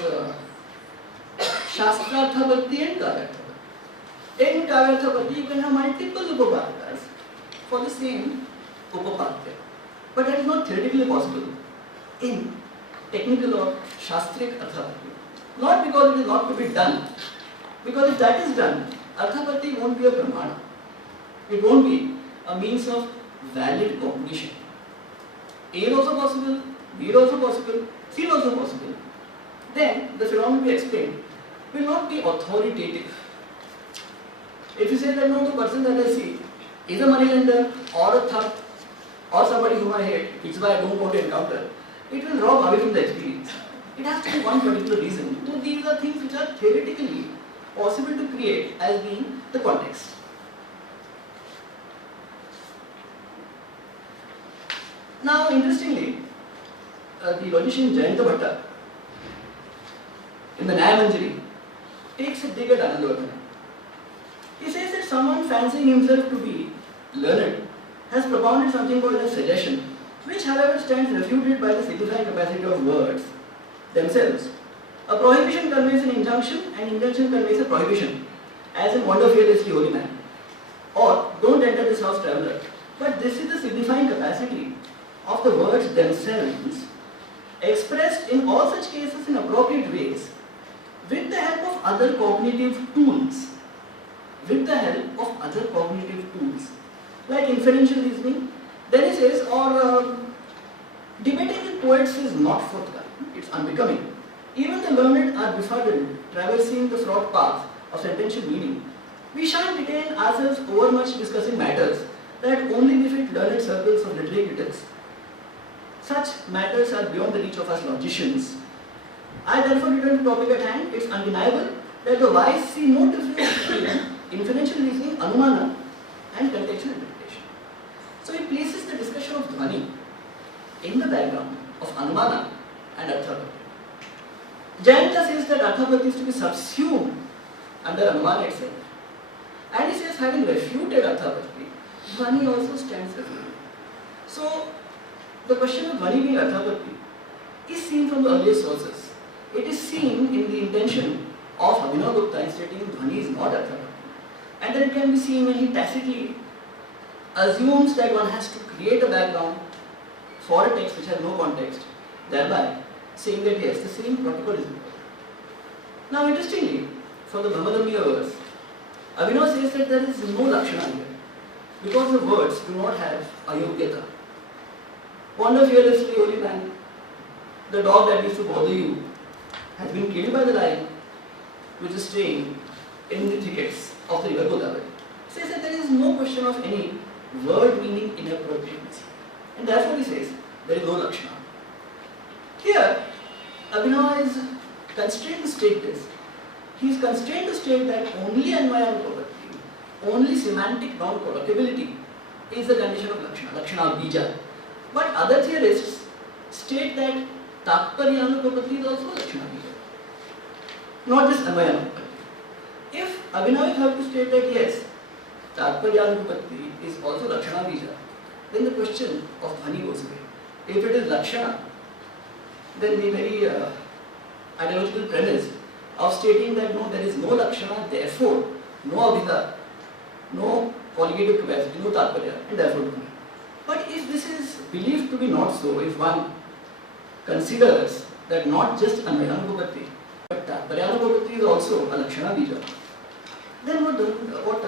Shastrarthapatti and Kavyarthapatti. In Kavyarthapatti, you can have multiple upapadas for the same upapadya. But that is not theoretically possible in technical or Shastric Arthapatti. Not because it is not to be done. Because if that is done, Arthapatti won't be a pramana. It won't be a means of valid cognition. A is also possible, B is also possible, C is also possible. Then the phenomenon we explained will not be authoritative. If you say that no, the person that I see is a moneylender or a thug or somebody whom I hate, which is why I don't want to encounter, it will rob away from the experience. It has to be one particular reason. So these are things which are theoretically possible to create as being the context. Now, interestingly, the logician Jayanta Bhatta, in the Nyayamanjari, takes a dig at Anandavardhana. He says that someone fancying himself to be learned has propounded something called a suggestion, which however stands refuted by the signifying capacity of words themselves. A prohibition conveys an injunction, and injunction conveys a prohibition, as in wonder fearlessly holy man, or don't enter this house traveller. But this is the signifying capacity of the words themselves, expressed in all such cases in appropriate ways, with the help of other cognitive tools. With the help of other cognitive tools, like inferential reasoning. Then he says, or debating with poets is not forthcoming, it's unbecoming. Even the learned are befuddled, traversing the fraught path of sentential meaning. We shan't detain ourselves overmuch discussing matters that only befit learned circles of literary critics. Such matters are beyond the reach of us logicians. I therefore return to the topic at hand. It's undeniable that the wise see no difference between inferential reasoning, anumana, and contextual interpretation. So he places the discussion of Dhvani in the background of anumana and Arthapatti. Jayanta says that Arthapatti is to be subsumed under anumana itself. And he says, having refuted Arthapatti, Dhvani also stands refuted. So the question of Dhvani being Arthapatti is seen from the earliest sources. It is seen in the intention of Abhinav Gupta in stating Dhwani is not Artha Bhakti. And then it can be seen when he tacitly assumes that one has to create a background for a text which has no context, thereby saying that yes, the same protocol is important. Now interestingly, for the Brahmadhammiya verse, Abhinav says that there is no Lakshana here, because the words do not have Ayogyata. Wander fearlessly, holy man, the dog that used to bother you has been killed by the lion which is staying in the thickets of the river Godavari. He says that there is no question of any word meaning inappropriateness. And therefore he says there is no Lakshana. Here, Abhinav is constrained to state this. He is constrained to state that only Anvayanupapatti, only semantic non-collocability is the condition of Lakshana, Lakshana Bija. But other theorists state that Tatparyanupapatti is also Lakshana Bija, not just Anvayanupapatti. If Abhinav have to state that yes, Tatparyanupapatti is also Lakshana Bija, then the question of Dhwani goes away. If it is Lakshana, then the very ideological premise of stating that no, there is no Lakshana, therefore no Abhida, no colligative capacity, no Tatparya, and therefore Dhwani. But if this is believed to be not so, if one considers that not just Anvayanupapatti, but Tatparyanupapatti is also a Lakshana Bija, then what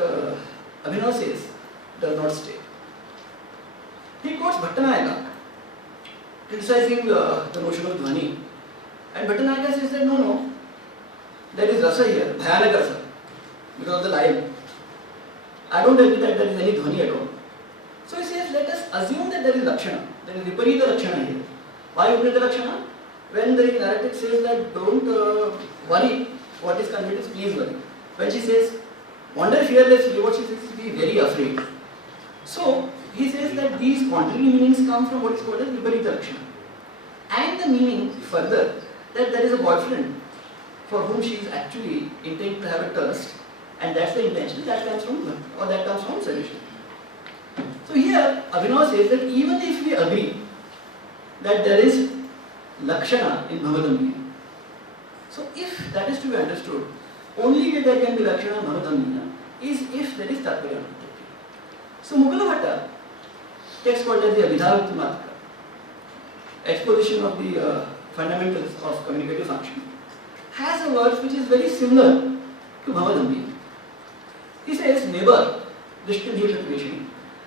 Abhinav says does not stay. He quotes Bhattanayaka criticizing the notion of Dhwani, and Bhattanayaka says that no, there is rasa here, bhayanak rasa, because of the lion. I don't agree that there is any Dhwani at all. So he says, let us assume that there is Lakshana, there is Viparita Lakshana here. Why Viparita Lakshana? When the narrative says that don't worry, what is conveyed is please worry. When she says, wander fearlessly, what she says is be very afraid. So he says that these contrary meanings come from what is called as Viparita Lakshana. And the meaning further, that there is a boyfriend for whom she is actually intent to have a thirst, and that's the intention that comes from solution. So here Abhinav says that even if we agree that there is Lakshana in Bhavadhammiya, so if that is to be understood, only way there can be Lakshana in Bhavadhammiya is if there is Tatparyanupapatti. So Mukula Bhatta, text called as the Abhidhavritti exposition of the fundamentals of communicative function, has a verse which is very similar to Bhavadhammiya. He says, neighbor,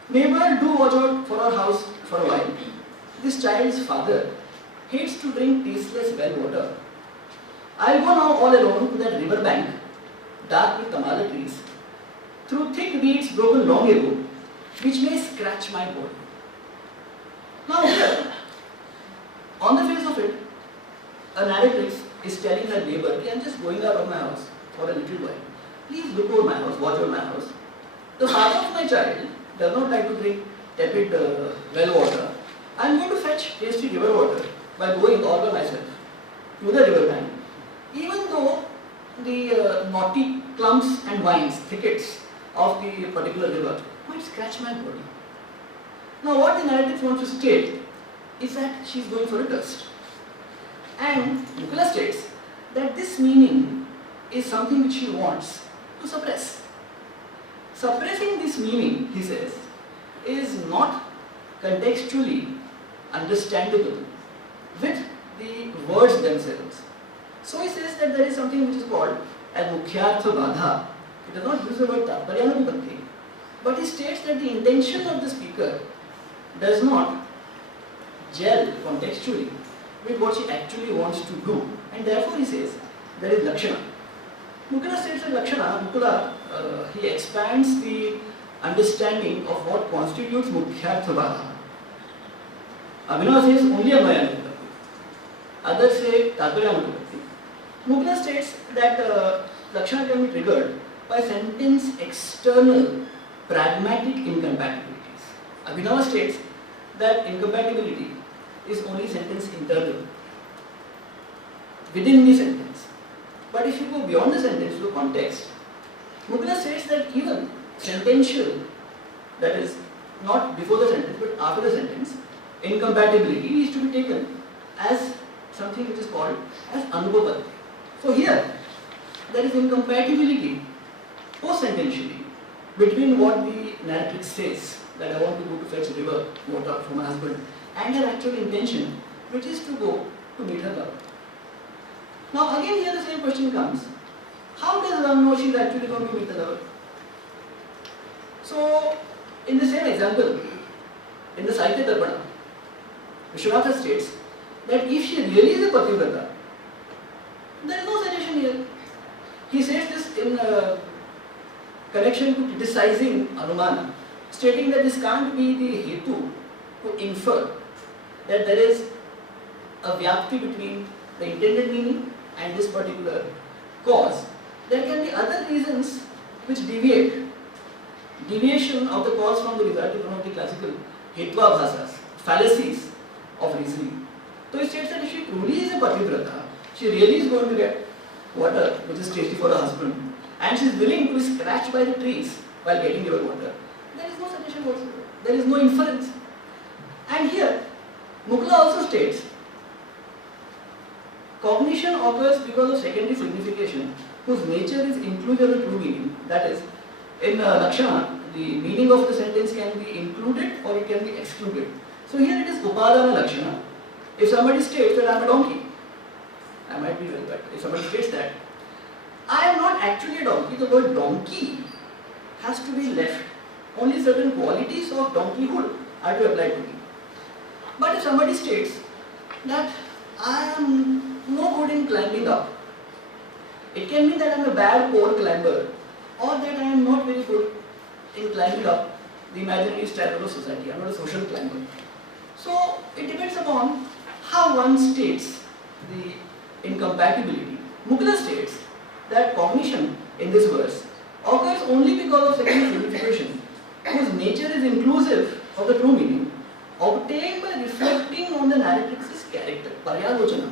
neighbor, do watch out for our house for a while. This child's father hates to drink tasteless well water. I'll go now all alone to that river bank, dark with tamala trees, through thick weeds broken long ago, which may scratch my body. Now here, on the face of it, a narratrix is telling her neighbor, I'm just going out of my house for a little while. Please look over my house, watch over my house. The father of my child does not like to drink tepid well water. I am going to fetch tasty river water by going all by myself to the river bank. Even though the knotty clumps and vines, thickets of the particular river might scratch my body. Now what the narrative wants to state is that she is going for a thirst. And Mukula states that this meaning is something which she wants to suppress. Suppressing this meaning, he says, is not contextually understandable with the words themselves. So he says that there is something which is called as Mukhyartha Badha. He does not use the word Tatparyanupapatti, but he states that the intention of the speaker does not gel contextually with what she actually wants to do, and therefore he says there is Lakshana. Mukula states that Lakshana, he expands the understanding of what constitutes Mukhyartha Badha. Abhinav says only Anvayanupapatti. Others say Tatparyanupapatti. Mukula states that Lakshana can be triggered by sentence external pragmatic incompatibilities. Abhinav states that incompatibility is only sentence internal, within the sentence. But if you go beyond the sentence to the context, Mukula states that even sentential, that is not before the sentence but after the sentence, incompatibility is to be taken as something which is called as Anupapatti. So here, there is incompatibility post-sententially between what the narratrix says, that I want to go to fetch river water for my husband, and her actual intention, which is to go to meet her lover. Now again here the same question comes, how does one know she is actually going to meet the lover? So in the same example, in the Sahitya Darpana, Vishwanatha states that if she really is a Pativrata, there is no suggestion here. He says this in connection to criticizing Anumana, stating that this can't be the hetu to infer that there is a vyapti between the intended meaning and this particular cause. There can be other reasons which deviate. Deviation of the cause from the result is one of the classical hetva bhasas, fallacies of reasoning. So he states that if she truly is a Pativrata, she really is going to get water which is tasty for her husband, and she is willing to be scratched by the trees while getting your water. There is no suggestion whatsoever. There is no inference. And here, Mukla also states, cognition occurs because of secondary signification whose nature is inclusive of true meaning. That is, in Lakshana, the meaning of the sentence can be included or it can be excluded. So here it is Upadana Lakshana. If somebody states that I am a donkey, I might be well, but if somebody states that I am not actually a donkey, the word donkey has to be left. Only certain qualities of donkeyhood are to apply to me. But if somebody states that I am no good in climbing up, it can mean that I am a bad pole climber, or that I am not very good in climbing up the imaginary stairwell of society. I am not a social climber. So it depends upon how one states the incompatibility. Mukla states that cognition in this verse occurs only because of secondary signification, whose nature is inclusive of the true meaning, obtained by reflecting on the narratrix's character, paryalochana.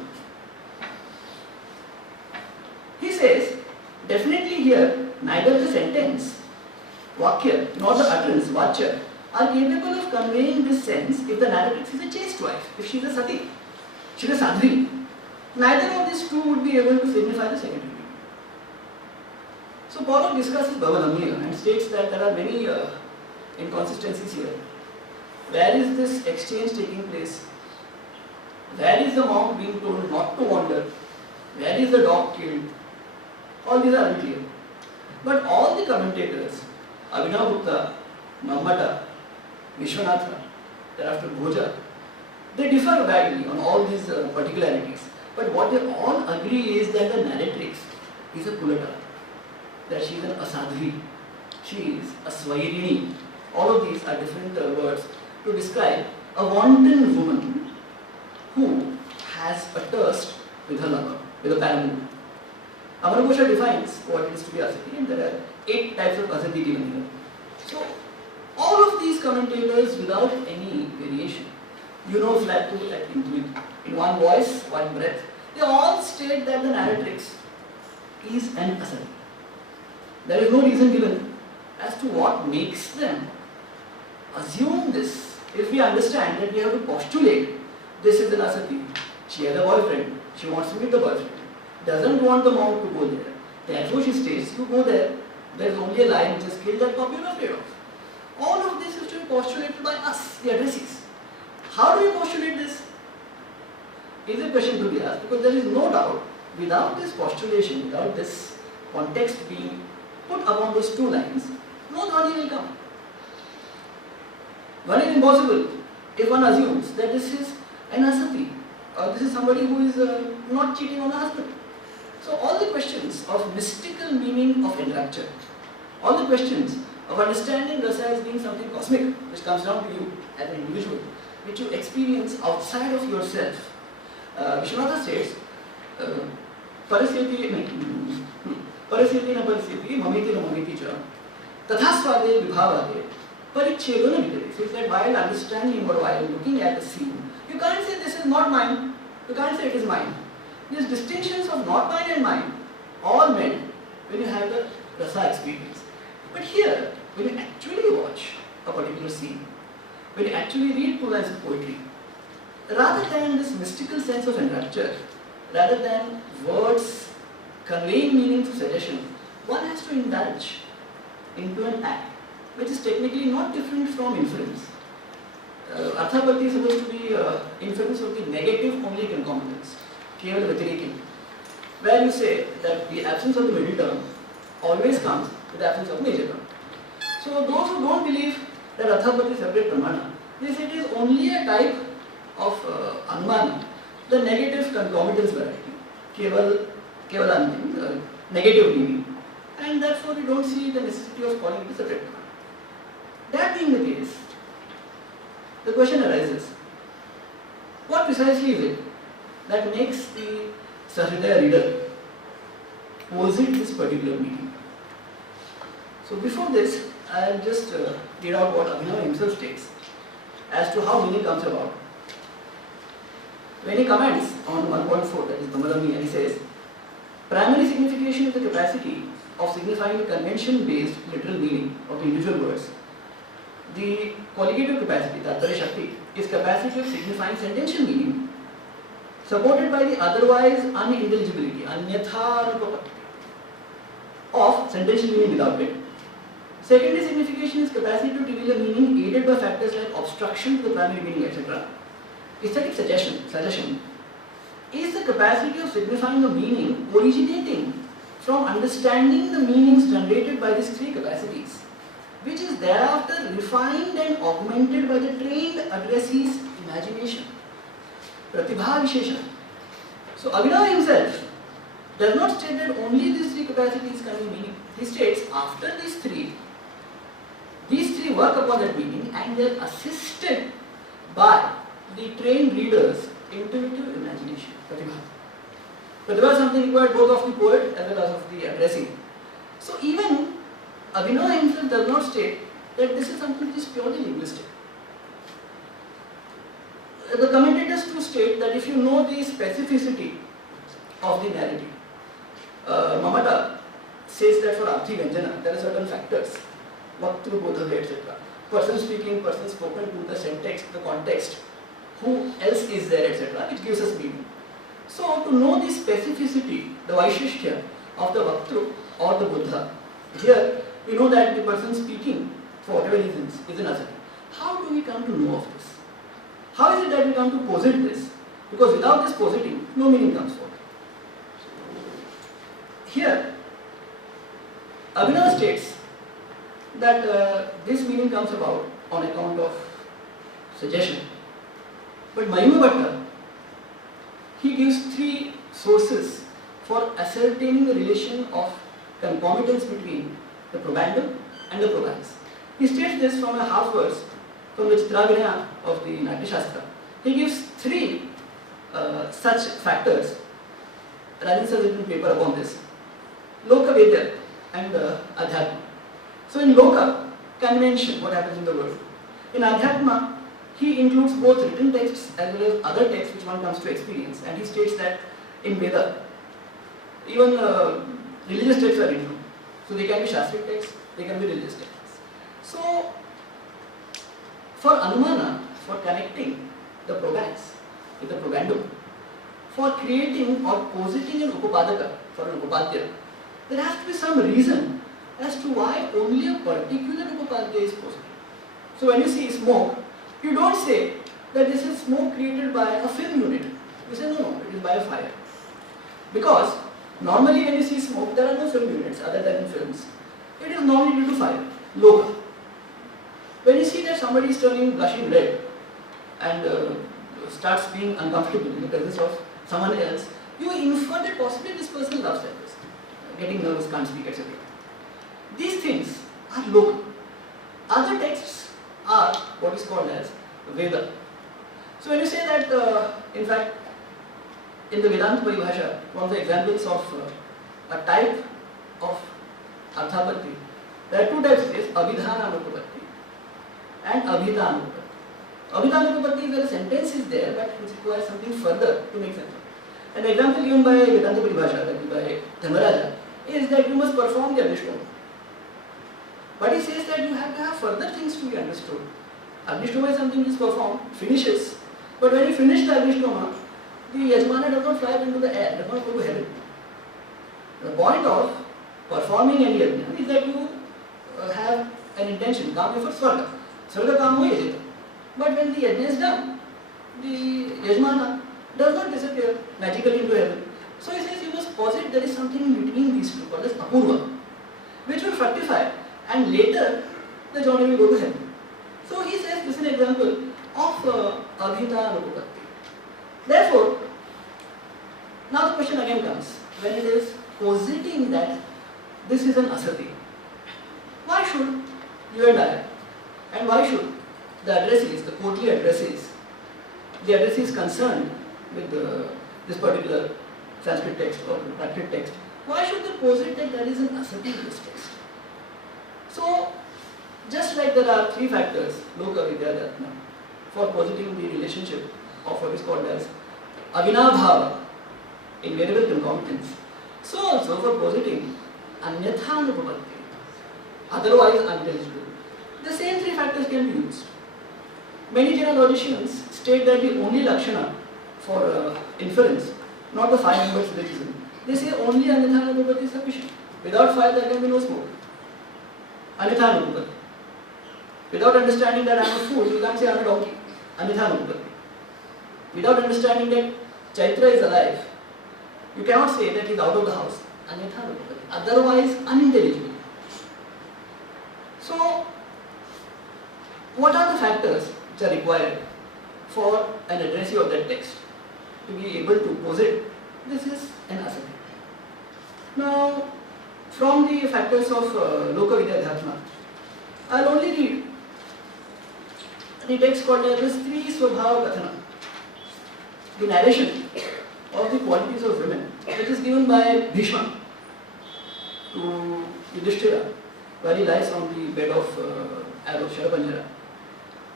He says, definitely here, neither the sentence, vakya, nor the utterance, vachya, are capable of conveying this sense if the narratrix is a chaste wife, if she is a sati, she is a sadhvi. Neither of these two would be able to signify the secondary meaning. So Paulo discusses Bhavanamya and states that there are many inconsistencies here. Where is this exchange taking place? Where is the monk being told not to wander? Where is the dog killed? All these are unclear. But all the commentators, Abhinavagupta, Mammata, Vishwanatha, thereafter Bhoja, they differ widely on all these particularities. But what they all agree is that the narratrix is a Kulata, that she is an Asadhvi, she is a Svairini. All of these are different words to describe a wanton woman who has a thirst with her lover, with a paramour. Amaragosha defines what it is to be asati, and there are 8 types of asati given here. So, all of these commentators, without any variation, flat to like in one voice, one breath, they all state that the narratrix is an asati. There is no reason given as to what makes them assume this. If we understand that we have to postulate this is an asati, she has a boyfriend, she wants to meet the boyfriend, doesn't want the monk to go there, therefore she stays to go there. There is only a lion which is killed, that copy you are afraid of. All of this is to be postulated by us, the addressees. How do we postulate this? Is a question to be asked, because there is no doubt, without this postulation, without this context being put upon those 2 lines, no dhwani will come. One is impossible if one assumes that this is an asati, or this is somebody who is not cheating on the husband. So all the questions of mystical meaning of enrapture, all the questions of understanding rasa as being something cosmic, which comes down to you as an individual, which you experience outside of yourself. Vishwanatha states, Parasyati na parasyati, mamiti na mamiti cha, tathasvade vibhavade, parichedona vidare. So that while understanding or while looking at the scene, you can't say this is not mine, you can't say it is mine. These distinctions of not mine and mine, all meant when you have the rasa experience. But here, when you actually watch a particular scene, when you actually read 2 lines of poetry, rather than this mystical sense of enrapture, rather than words conveying meaning through suggestion, one has to indulge into an act which is technically not different from inference. Arthapatti is supposed to be inference of the negative only concomitants, keval vyatirikim, where you say that the absence of the middle term always comes with the absence of major term. So those who don't believe that Arthapatti is separate pramana, they say it is only a type of anumana, the negative concomitants variety, kevalan, negative meaning, and therefore we don't see the necessity of calling it a separate pramana. That being the case, the question arises, what precisely is it that makes the Sahridaya reader posit this particular meaning? So before this, I will just read out what Abhinav himself states as to how meaning comes about. When he comments on 1.4, that is Brahmadhammi, and he says, primary signification is the capacity of signifying the convention-based literal meaning of the individual words. The colligative capacity, Tattvarya Shakti, is capacity of signifying sentential meaning supported by the otherwise unintelligibility, anyatha rupapatti, of sentential meaning without it. Secondary signification is capacity to reveal a meaning aided by factors like obstruction to the primary meaning, etc. Aesthetic suggestion is the capacity of signifying a meaning originating from understanding the meanings generated by these three capacities, which is thereafter refined and augmented by the trained addressee's imagination. Pratibha Visheshana. So Abhinav himself does not state that only these three capacities convey meaning. He states after these three work upon that meaning and they are assisted by the trained reader's intuitive imagination. Pratibha. Pratibha is something required both of the poet as well as of the addressee. So even Abhinav himself does not state that this is something which is purely linguistic. The commentators too state that if you know the specificity of the narrative, Mamata says that for Arthi Vyanjana there are certain factors, Vaktru, Bodhave, etc. Person speaking, person spoken to, the syntax, the context, who else is there, etc., which gives us meaning. So to know the specificity, the Vaishishthya of the Vaktru or the Buddha, here we know that the person speaking, for whatever reasons, is an asati. How do we come to know of this? How is it that we come to posit this? Because without this positing, no meaning comes forth. Here, Abhinav states that this meaning comes about on account of suggestion. But Mahima Bhatta, he gives three sources for ascertaining the relation of concomitance between the probandum and the probans. He states this from a half verse from the Chitravinaya of the Natya Shastra. He gives three such factors. Rajan sir has written a paper upon this. Loka, Vedya and Adhyatma. So in Loka, convention, what happens in the world. In Adhyatma, he includes both written texts as well as other texts which one comes to experience. And he states that in Veda, even religious texts are included. So they can be Shastric texts, they can be religious texts. So for Anumana, for connecting the probans with the probandum, for creating or positing an Upapadaka for an Upapadya, there has to be some reason as to why only a particular Upapadya is posited. So when you see smoke, you don't say that this is smoke created by a film unit. You say no, it is by a fire. Because normally when you see smoke, there are no film units other than in films. It is normally due to fire, Loka. When you see that somebody is turning blushing red and starts being uncomfortable in the presence of someone else, you infer that possibly this person loves that person, getting nervous, can't speak, etc. These things are Loka. Other texts are what is called as Veda. So when you say that, in fact, in the Vedanta Paribhasha, one of the examples of a type of Arthapatti, there are two types, it is Abhidhananupapatti and Abhidanupapatti. Abhidanupapatti is where a sentence is there but which requires something further to make sense of it. An example given by Vedanta Paribhasha, that is by Dharmaraja, is that you must perform the Agnishtoma. But he says that you have to have further things to be understood. Agnishtoma is something which is performed, finishes, but when you finish the Agnishtoma, the Yajmana does not fly up into the air, does not go to heaven. The point of performing any yajna is that you have an intention, काम for swarga. Swarga काम हो ही but when the yajna is done, the yajmana does not disappear magically into heaven. So he says you must posit there is something in between these two called as apurva, which will fructify and later the journey will go to heaven. So he says this is an example of abhita anupatti. Therefore, now the question again comes, when it is positing that this is an asati, why should you and I, and why should the addressees, the courtly addressees, the addressees concerned with this particular Sanskrit text or Prakrit text, why should they posit that there is an asati in this text? So, just like there are three factors, Loka Vidya Dhatma, for positing the relationship of what is called as avinabhava, invariable concomitance, so also for positing anyatha anupatti, otherwise unintelligible, the same three factors can be used. Many Jaina logicians state that the only lakshana for inference, not the 5 members syllogism, they say only anyatha anupatti is sufficient. Without fire there can be no smoke. Anyatha anupatti. Without understanding that I am a fool, you can't say I am a donkey. Anyatha anupatti. Without understanding that Chaitra is alive, you cannot say that he is out of the house. Anyatha anupatti. Otherwise unintelligible. So, what are the factors which are required for an addressee of that text to be able to posit this is an asati? Now, from the factors of Loka Vidya Dhatma, I will only read the text called as Stri Swabhava Kathana, the narration of the qualities of women, which is given by Bhishma to Yudhishthira while he lies on the bed of arrow, Sharapanjara.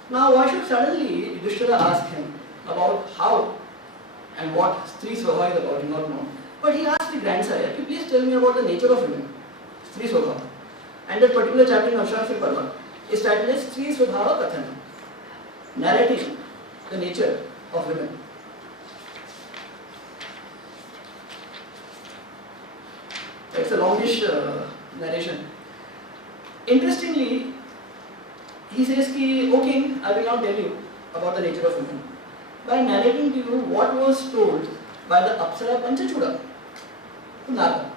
Now, why should suddenly Yudhishthira ask him about how and what Stri Swabhava is about? He not know. But he asked the grandsire, "Can you please tell me about the nature of women, Stri Swabhava?" And that particular chapter in Avshastra Parva is titled as Stri Swabhava Kathana, narrating the nature of women. It's a longish narration. Interestingly, he says, "O king, I will now tell you about the nature of women by narrating to you what was told by the Apsara Panchachuda to Narada."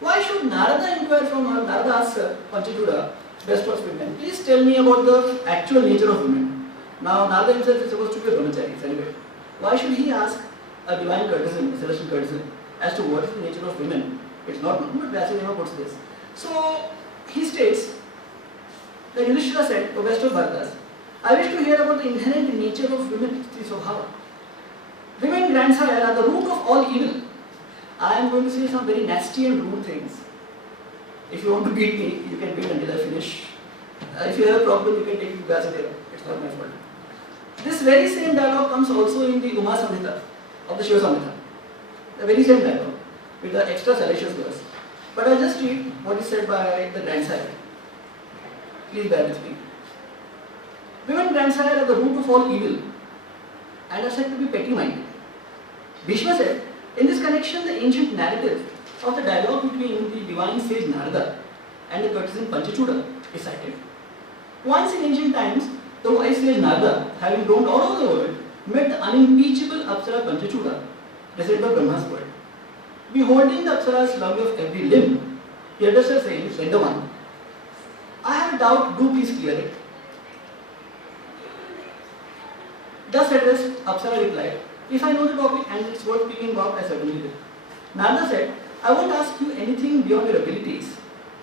Why should Narada inquire from her? Narada asks Panchachuda, best of women, please tell me about the actual nature of women. Now, Narada himself is supposed to be a brahmachari, celibate. Why should he ask a divine courtesan, a celestial courtesan, as to what is the nature of women? It's not known, but Vyasadeva puts this. So, he states that Yudhishthira said, O best of Bharatas, I wish to hear about the inherent nature of women, Stri Swabhava. Women, grandsire, are the root of all evil. I am going to say some very nasty and rude things. If you want to beat me, you can beat until I finish. If you have a problem, you can take it to Vyasadeva. It's not my fault. This very same dialogue comes also in the Uma Samhita of the Shiva Samhita. The very same dialogue with the extra salacious verse. But I'll just read what is said by the grandsire. Please bear with me. Women, grandsire, are the root of all evil and are said to be petty-minded. Bhishma said, in this connection, the ancient narrative of the dialogue between the divine sage Narada and the courtesan Panchachuda is cited. Once in ancient times, the wise sage Narada, having roamed all over the world, met the unimpeachable Apsara Panchachuda, resident of Brahma's world. Beholding the Apsara's lovely of every limb, he addressed her saying, Slender one, I have a doubt, do please clear it. Thus addressed, Apsara replied, if I know the topic and it's worth speaking about, I certainly will. Narada said, I won't ask you anything beyond your abilities,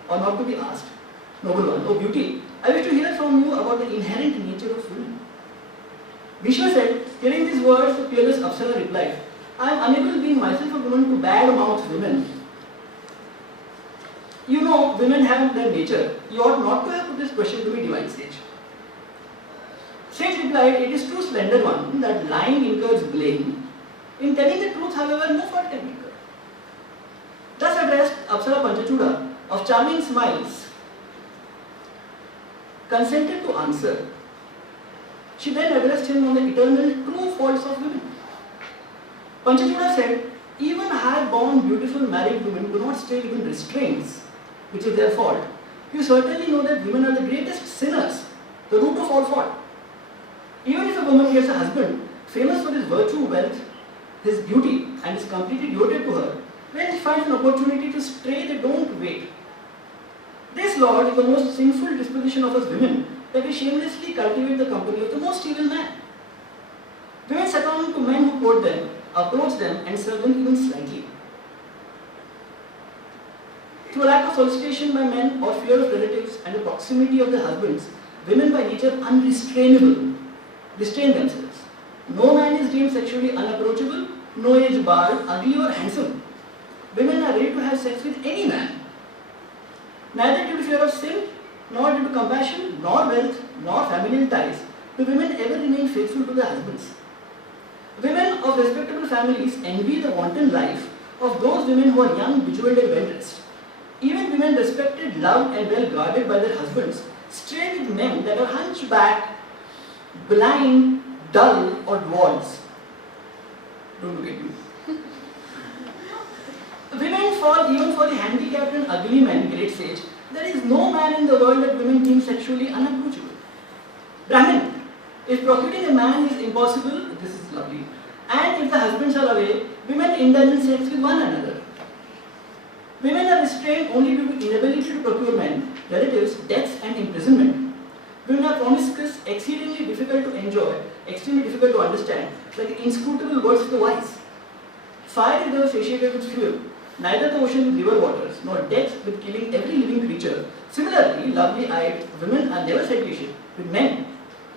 or not to be asked. Noble one, O beauty, I wish to hear from you about the inherent nature of women. Bhishma said, hearing these words, the peerless Apsara replied, I am unable, being myself a woman, to badmouth women. You know, women have their nature. You ought not to have put this question to me, divine sage. Sage replied, it is true, slender one, that lying incurs blame. In telling the truth, however, no fault can be incurred. Thus addressed, Apsara Panchachuda, of charming smiles, consented to answer. She then addressed him on the eternal true faults of women. Panchachuda said, even high-born, beautiful married women do not stay within restraints, which is their fault, you certainly know that women are the greatest sinners, the root of all fault. Even if a woman gets a husband famous for his virtue, wealth, his beauty, and is completely devoted to her, when he finds an opportunity to stray, they don't wait. This Lord is the most sinful disposition of us women, that we shamelessly cultivate the company of the most evil man. Women succumb to men who court them, approach them, and serve them even slightly. Through lack of solicitation by men or fear of relatives and the proximity of their husbands, women by nature unrestrainable restrain themselves. No man is deemed sexually unapproachable, no age barred, ugly or handsome. Women are ready to have sex with any man. Neither due to fear of sin, nor due to compassion, nor wealth, nor familial ties, do women ever remain faithful to their husbands. Women of respectable families envy the wanton life of those women who are young, bejeweled and well-dressed. Even women respected, loved and well guarded by their husbands stray with men that are hunchbacked, blind, dull or dwarfs. Don't look at me. Women fall even for the handicapped and ugly men, great sage. There is no man in the world that women deem sexually unapproachable. Brahmin, if procuring a man is impossible, this is lovely, and if the husbands are away, women indulge in sex with one another. Women are restrained only due to inability to procure men, relatives, deaths and imprisonment. Women are promiscuous, exceedingly difficult to enjoy, extremely difficult to understand, like the inscrutable words of the wise. Fire is never satiated with fuel, neither the ocean with river waters, nor death with killing every living creature. Similarly, lovely-eyed women are never satiated with men.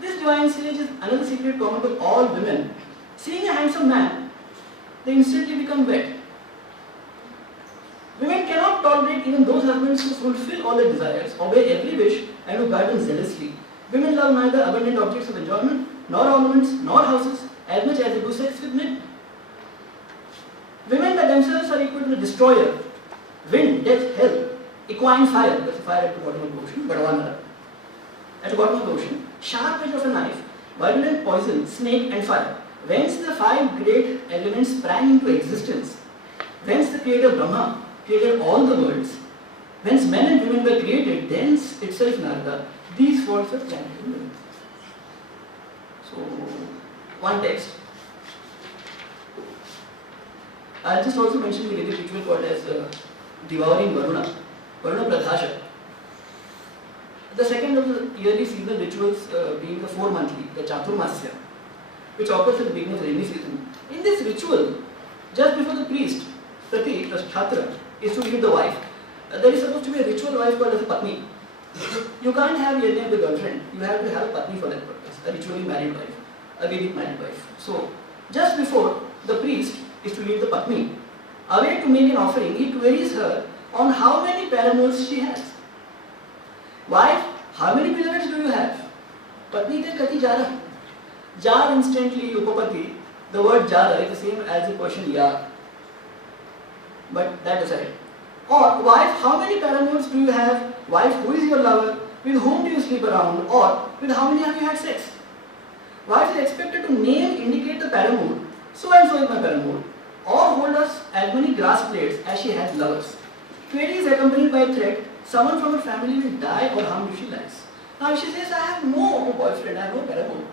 This divine sage is another secret common to all women. Seeing a handsome man, they instantly become wet. Women cannot tolerate even those husbands who fulfill all their desires, obey every wish, and who guard them zealously. Women love neither abundant objects of enjoyment, nor ornaments, nor houses, as much as they do sex with men. Women by themselves are equal to the destroyer, wind, death, hell, equine fire, that's a fire at the bottom of the ocean, Badwana, at the bottom of the ocean, sharp edge of a knife, virulent poison, snake and fire. Whence the five great elements sprang into existence, whence the creator Brahma created all the worlds, whence men and women were created, thence itself Narada, these words are planted in women. So, one text. I'll just also mention the Vedic ritual called as devouring Varuna, Varuna Pradhasha. The second of the yearly seasonal rituals being the 4-monthly, the Chaturmasya, which occurs at the beginning of the rainy season. In this ritual, just before the priest, Prati, the Chhatra, is to leave the wife, there is supposed to be a ritual wife called as a Patni. You can't have your name the girlfriend, you have to have a Patni for that purpose, a ritually married wife, a Vedic married wife. So, just before the priest is to leave the Patni, away to make an offering, he queries her on how many paramours she has. Wife, how many beloveds do you have? Patni te kati jara. Jar instantly, upapati, the word jara is the same as the Persian yar. But that aside. Or, wife, how many paramours do you have? Wife, who is your lover? With whom do you sleep around? Or, with how many have you had sex? Wife is expected to name, indicate the paramour, so and so is my paramour, or hold us as many grass blades as she has lovers. Query is accompanied by a threat, someone from her family will die or harm if she lies. Now if she says, I have no boyfriend, I have no paramour,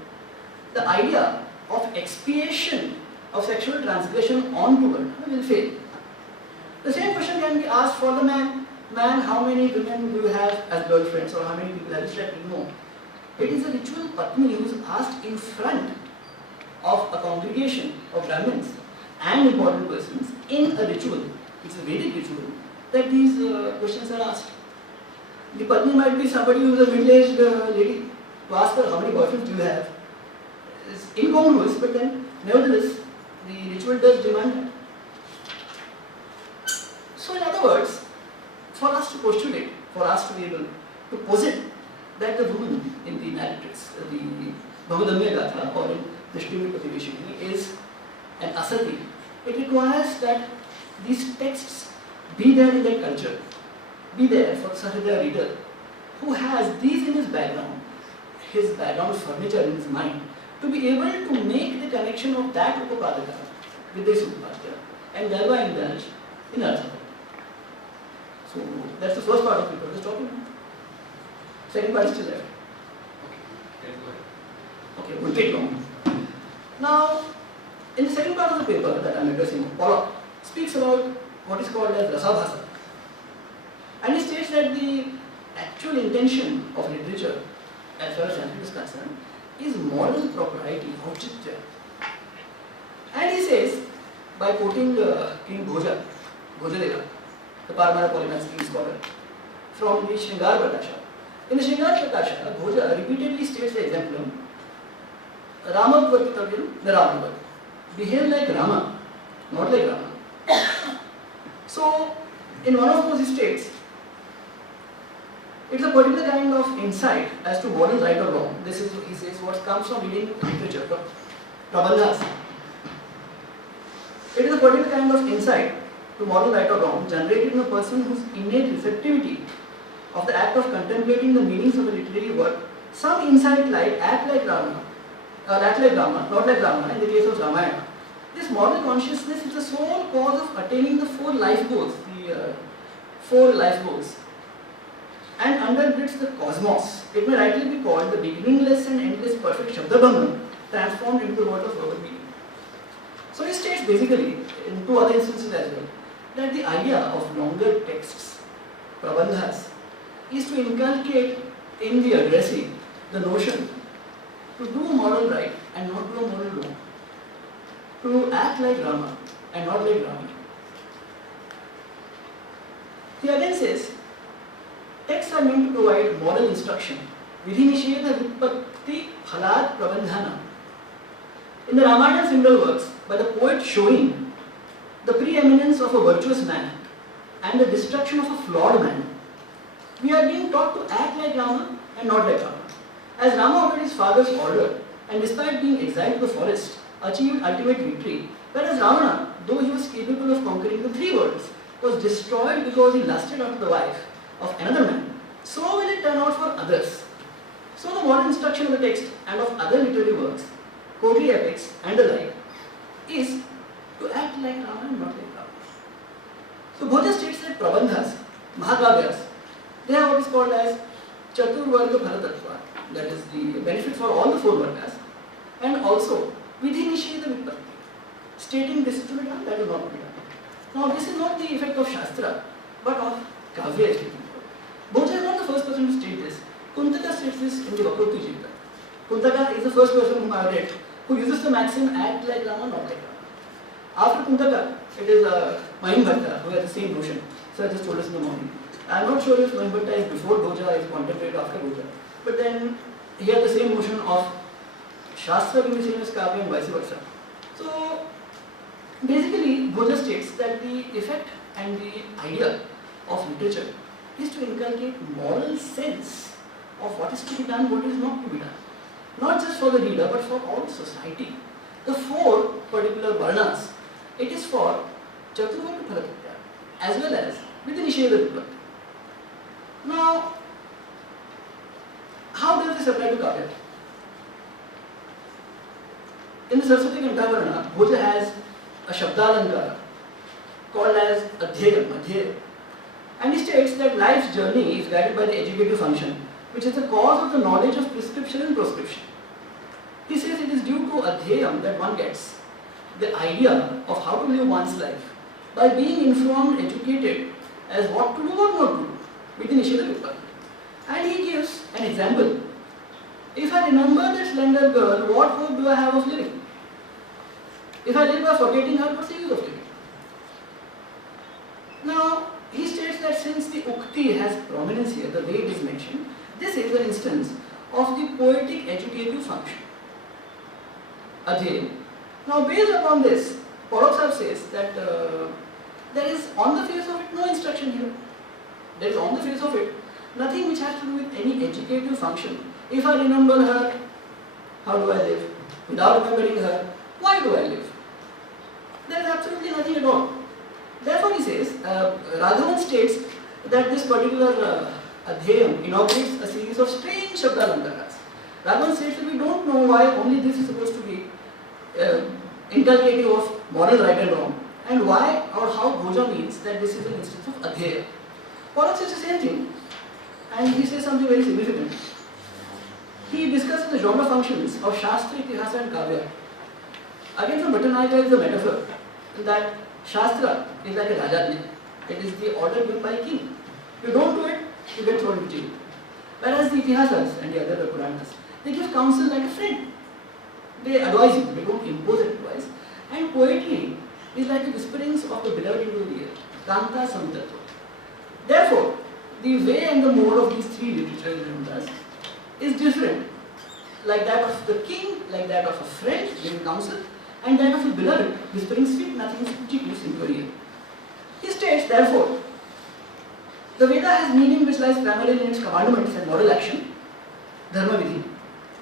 the idea of expiation of sexual transgression onto her will fail. The same question can be asked for the man. Man, how many women do you have as girlfriends, or how many people have you slept with? No. It is a ritual Patni who is asked in front of a congregation of Brahmins and important persons in a ritual, which is a Vedic ritual, that these questions are asked. The Patni might be somebody who is a middle-aged lady. To ask her how many boyfriends do you have is incongruous, but then nevertheless the ritual does demand that. So in other words, for us to postulate, for us to be able to posit that the woman in the narratives, the Bahudamya Gatha or in Drishtimi Prativeshini is an asati, it requires that these texts be there in their culture, be there for Sahridaya reader who has these in his background furniture in his mind, to be able to make the connection of that Upapadaka with this Upapadaka, and thereby indulge in arthropathy. So that's the first part of the paper. Just talking. Second part is still left. Okay, it will take long. Now, in the second part of the paper that I am addressing, Pollock speaks about what is called as Rasabhasa. And he states that the actual intention of literature, as far as Sanskrit is concerned, is moral propriety, auchitya. And he says, by quoting King Bhojadeva, the Parmara Polymath king scholar, from the Shringar Pratasha. In the Shringar Pratasha, Bhoja repeatedly states the exemplum, Rama Vartitavyam Niravavat. Behave like Rama, not like Rama. So, in one of those he states, it's a particular kind of insight as to what is right or wrong. This is, he says, what comes from reading literature, Prabandhas. It is a particular kind of insight to moral right or wrong generated in a person whose innate receptivity of the act of contemplating the meanings of a literary work, some insight like act like Rama, not like Rama in the case of Ramayana. This moral consciousness is the sole cause of attaining the four life goals, and undergirds the cosmos. It may rightly be called the beginningless and endless perfect Shabdabhangam transformed into the world of verbal meaning. So he states basically, in two other instances as well, that the idea of longer texts, prabandhas, is to inculcate in the addressee the notion to do moral right and not do moral wrong, to act like Rama and not like Rama. He again says, texts are meant to provide moral instruction. Vidhi-nisheda vipatti phalad prabandhana. In the Ramayana single works, by the poet showing the preeminence of a virtuous man and the destruction of a flawed man, we are being taught to act like Rama and not like Rama. As Rama obeyed his father's order and despite being exiled to the forest, achieved ultimate victory, whereas Ravana, though he was capable of conquering the three worlds, was destroyed because he lusted after the wife of another man, so will it turn out for others. So the moral instruction of the text and of other literary works, courtly epics and the like, is to act like Rama and not like Rama. So Bhoja states that Prabandhas, Mahakavyas, they have what is called as Chaturvarga Bharatattva, that is the benefit for all the four vargas, and also Vidhi-nisheda vipatti, stating this is to be done, that is not to be done. Now this is not the effect of Shastra, but of Kavya. Bhoja is not the first person to state this. Kuntaka states this in the Vakroti Jivta. Kuntaka is the first person whom I have read who uses the maxim act like Rama, not like Rama. After Kuntaka, it is Mahimabhatta who has the same notion. So I just told us in the morning. I am not sure if Mahimabhatta is before Bhoja, is contemplated after Bhoja. But then he had the same notion of Shastra being the same as Kavya and vice versa. So basically, Bhoja states that the effect and the idea of literature is to inculcate moral sense of what is to be done, what is not to be done. Not just for the reader, but for all society. The four particular varnas, it is for Chaturvarga Bharatattva as well as Vidhi-nisheda vipatti. Now, how does this apply to Kavya? In the Saraswati Kantavarana, Bhoja has a Shabdalankara called as Adhyayam. And he states that life's journey is guided by the educative function, which is the cause of the knowledge of prescription and proscription. He says it is due to Adhyayam that one gets the idea of how to live one's life by being informed, educated as what to do or not to do with the Nisheda Vipatti. And he gives an example. If I remember that slender girl, what hope do I have of living? If I live by forgetting her, what's the use of living? Now, he states that since the Ukti has prominence here, the way it is mentioned, this is an instance of the poetic educative function. Adhyayam. Now, based upon this, Pollock says that there is on the face of it no instruction here. There is on the face of it nothing which has to do with any educative function. If I remember her, how do I live? Without remembering her, why do I live? There is absolutely nothing at all. Therefore, he says, Raghavan states that this particular Adhyayam inaugurates a series of strange Shabdalankaras. Raghavan states that we don't know why only this is supposed to be inculcative of moral right and wrong, and why or how Bhoja means that this is an instance of adheya. Porak says the same thing, and he says something very significant. He discusses the genre functions of Shastra, Itihasa and Kavya. Again from Bhattanayaka is the metaphor that Shastra is like a Rajajna. It is the order given by a king. You don't do it, you get thrown into jail. Whereas the Itihasas and the other Puranas, they give counsel like a friend. They advise you, they don't impose advice. And poetry is like the whisperings of the beloved into the ear. Kanta Samtattva. Therefore, the way and the mode of these three literatures is different. Like that of the king, like that of a friend giving counsel, and that of a beloved whispering sweet nothings which gives into your ear. He states, therefore, the Veda has meaning which lies primarily in its commandments and moral action, dharma vidhi.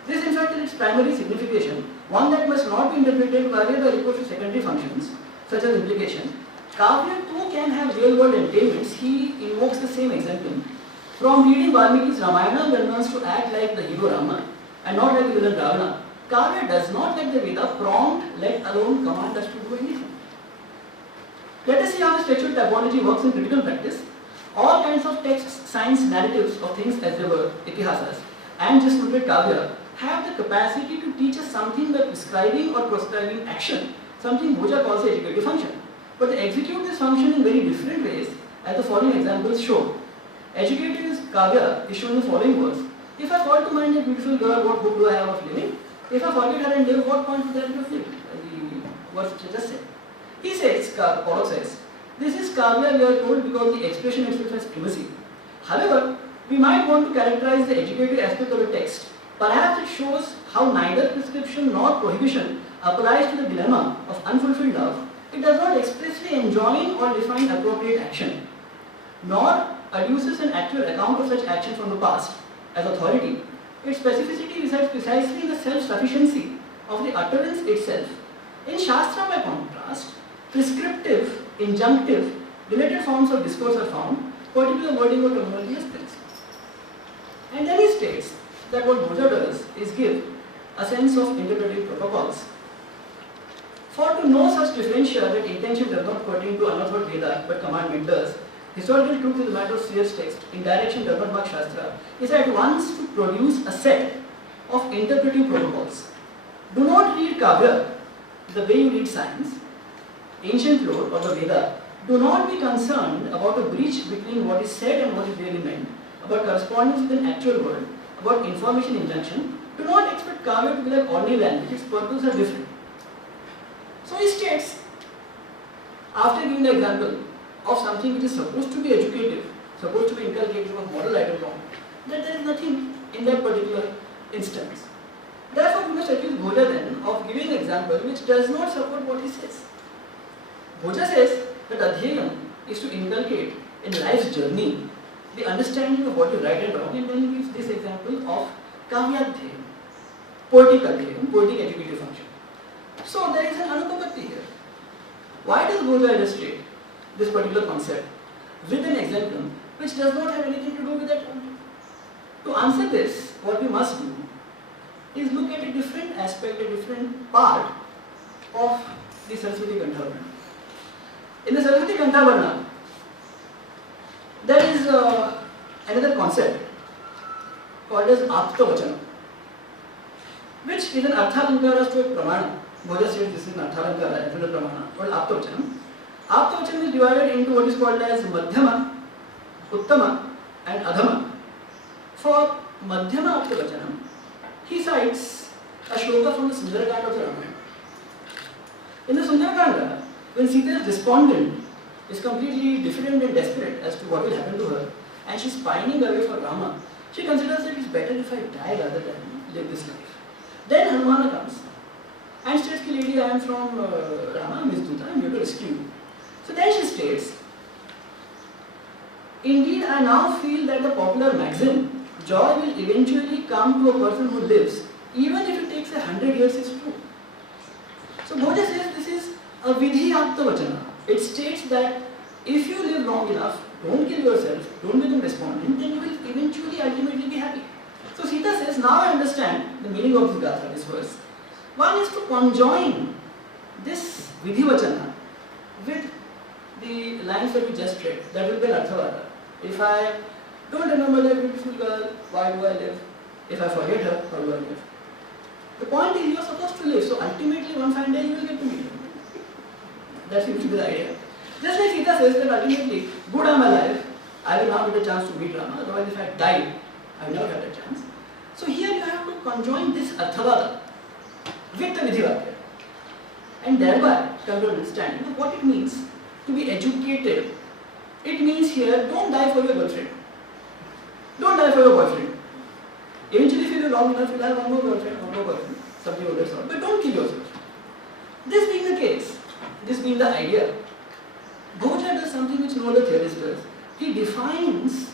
This in fact is its primary signification, one that must not be interpreted by the recourse to secondary functions, such as implication. Kavya too can have real world entailments. He invokes the same example. From reading Valmiki's Ramayana, one learns to act like the hero Rama and not like the villain Ravana. Kavya does not, like the Veda, prompt, let alone command us to do anything. Let us see how the textual typology works in critical practice. All kinds of texts, signs, narratives of things as they were, itihasas, and just noted Kavya, have the capacity to teach us something by prescribing or prescribing action, something Bhoja calls the educative function. But they execute this function in very different ways, as the following examples show. Educative Kavya is shown in the following words. If I call to mind a beautiful girl, what hope do I have of living? If I forget her and live, what point would there be of living? The words which I just said. He says, Porak says, this is Kavya we are told because the expression itself has primacy. However, we might want to characterize the educative aspect of the text. Perhaps it shows how neither prescription nor prohibition applies to the dilemma of unfulfilled love. It does not expressly enjoin or define appropriate action, nor adduces an actual account of such action from the past as authority. Its specificity resides precisely in the self-sufficiency of the utterance itself. In Shastra, by contrast, prescriptive, injunctive, related forms of discourse are found, particular wording or terminology is principles. And then he states that what Bhoja does is give a sense of interpretive protocols. For to know such differential that intention does not pertain to unauthored Veda but commandment does, historical truth is a matter of serious text, in direction does not mark Shastra, is at once to produce a set of interpretive protocols. Do not read Kavya the way you read science, ancient lore or the Veda. Do not be concerned about a breach between what is said and what is really meant, about correspondence with an actual world, about information injunction. Do not expect Kavya to be like ordinary language, its purposes are different. So he states, after giving the example of something which is supposed to be educative, supposed to be inculcative of moral right and wrong, that there is nothing in that particular instance. Therefore, we must accuse Bhoja then of giving an example which does not support what he says. Bhoja says that adhyayam is to inculcate in life's journey the understanding of what is right and wrong, and then he gives this example of kavyadhyayam, poetic adhyayam, poetic educative function. So there is an anupapatti here. Why does Bhoja illustrate this particular concept with an example which does not have anything to do with that concept? To answer this, what we must do is look at a different aspect, a different part of the Saraswati Kanthavarna. In the Saraswati Kanthavarna, there is another concept called as Aptavachana, which is an Arthalankara to a Pramana. Bhoja says this is an Arthalankara, as well as Pramana, called Aptavachana. Aptavachana is divided into what is called as Madhyama, Uttama and Adhama. For Madhyama Aptavachana, he cites a shloka from the Sundarakanda of the Ramayana. In the Sundarakanda, when Sita is despondent, is completely diffident and desperate as to what will happen to her, and she is pining away for Rama, she considers that it is better if I die rather than live this life. Then Hanumana comes and states, lady, I am from Rama, Miss Duta, I am here to rescue you. So then she states, indeed I now feel that the popular maxim, joy will eventually come to a person who lives, even if it takes 100 years, is true. So Bhoja says this is a vidhi aptavachana. It states that if you live long enough, don't kill yourself, don't become despondent, then you will eventually ultimately be happy. So Sita says, now I understand the meaning of this gatha, this verse. One is to conjoin this vidhi vachana with the lines that we just read. That will be an Arthavada. If I don't remember that beautiful girl, why do I live? If I forget her, how do I live? The point is, you are supposed to live, so ultimately one fine day you will get to meet her. That seems to be the idea. Just like Sita says that ultimately, good I am alive, I will now get a chance to meet Rama, otherwise if I died, I will never had a chance. So here you have to conjoin this Arthavada with the Vidhivakya, and thereby come to understand what it means to be educated. It means here, don't die for your girlfriend. Don't die for your boyfriend. Eventually, if you live long enough, you'll have one more girlfriend, one more boyfriend, something of that sort. But don't kill yourself. This being the case, this being the idea, Bhoja does something which no other theorist does. He defines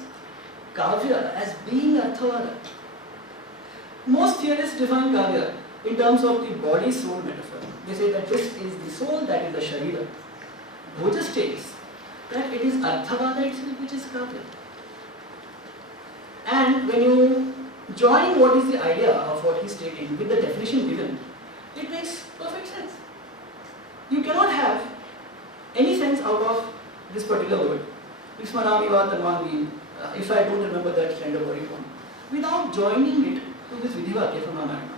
Kavya as being Arthavada. Most theorists define Kavya in terms of the body-soul metaphor. They say that this is the soul, that is the Sharira. Bhoja states that it is Arthavada itself which is Kavya. And when you join what is the idea of what he is stating with the definition given, it makes perfect sense. You cannot have any sense out of this particular word, Vismarami va Tanvangi, if I don't remember that kind of word, without joining it to this Vidhivakya from Ramayana.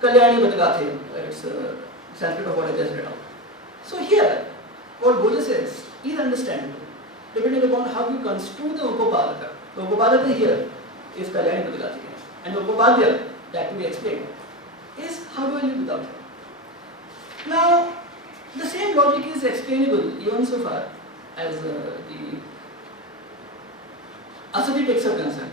Kalyani Bhatgathe, it's Sanskrit of what I just read out. So here, what Bhoja says is understandable, depending upon how you construe the Upapadaka. The Upapadaka here is Kalyani Bhatgathe, and the Upapadya, that to be explained, is how do I live without her. Now, the same logic is explainable even so far as the asati texts are concerned.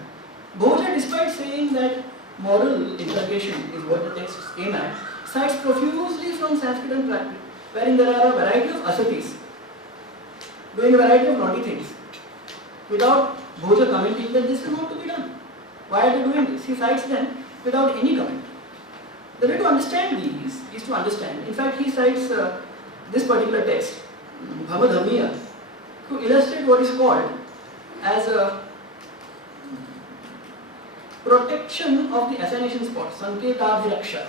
Bhoja, despite saying that moral inculcation is what the texts aim at, cites profusely from Sanskrit and Prakrit, wherein there are a variety of asatis doing a variety of naughty things, without Bhoja commenting that this is not to be done. Why are they doing this? He cites them without any comment. The way to understand these is to understand. In fact, he cites this particular text, Bhamadhammiya, to illustrate what is called as a protection of the assignation spot, Sanketadhiraksha.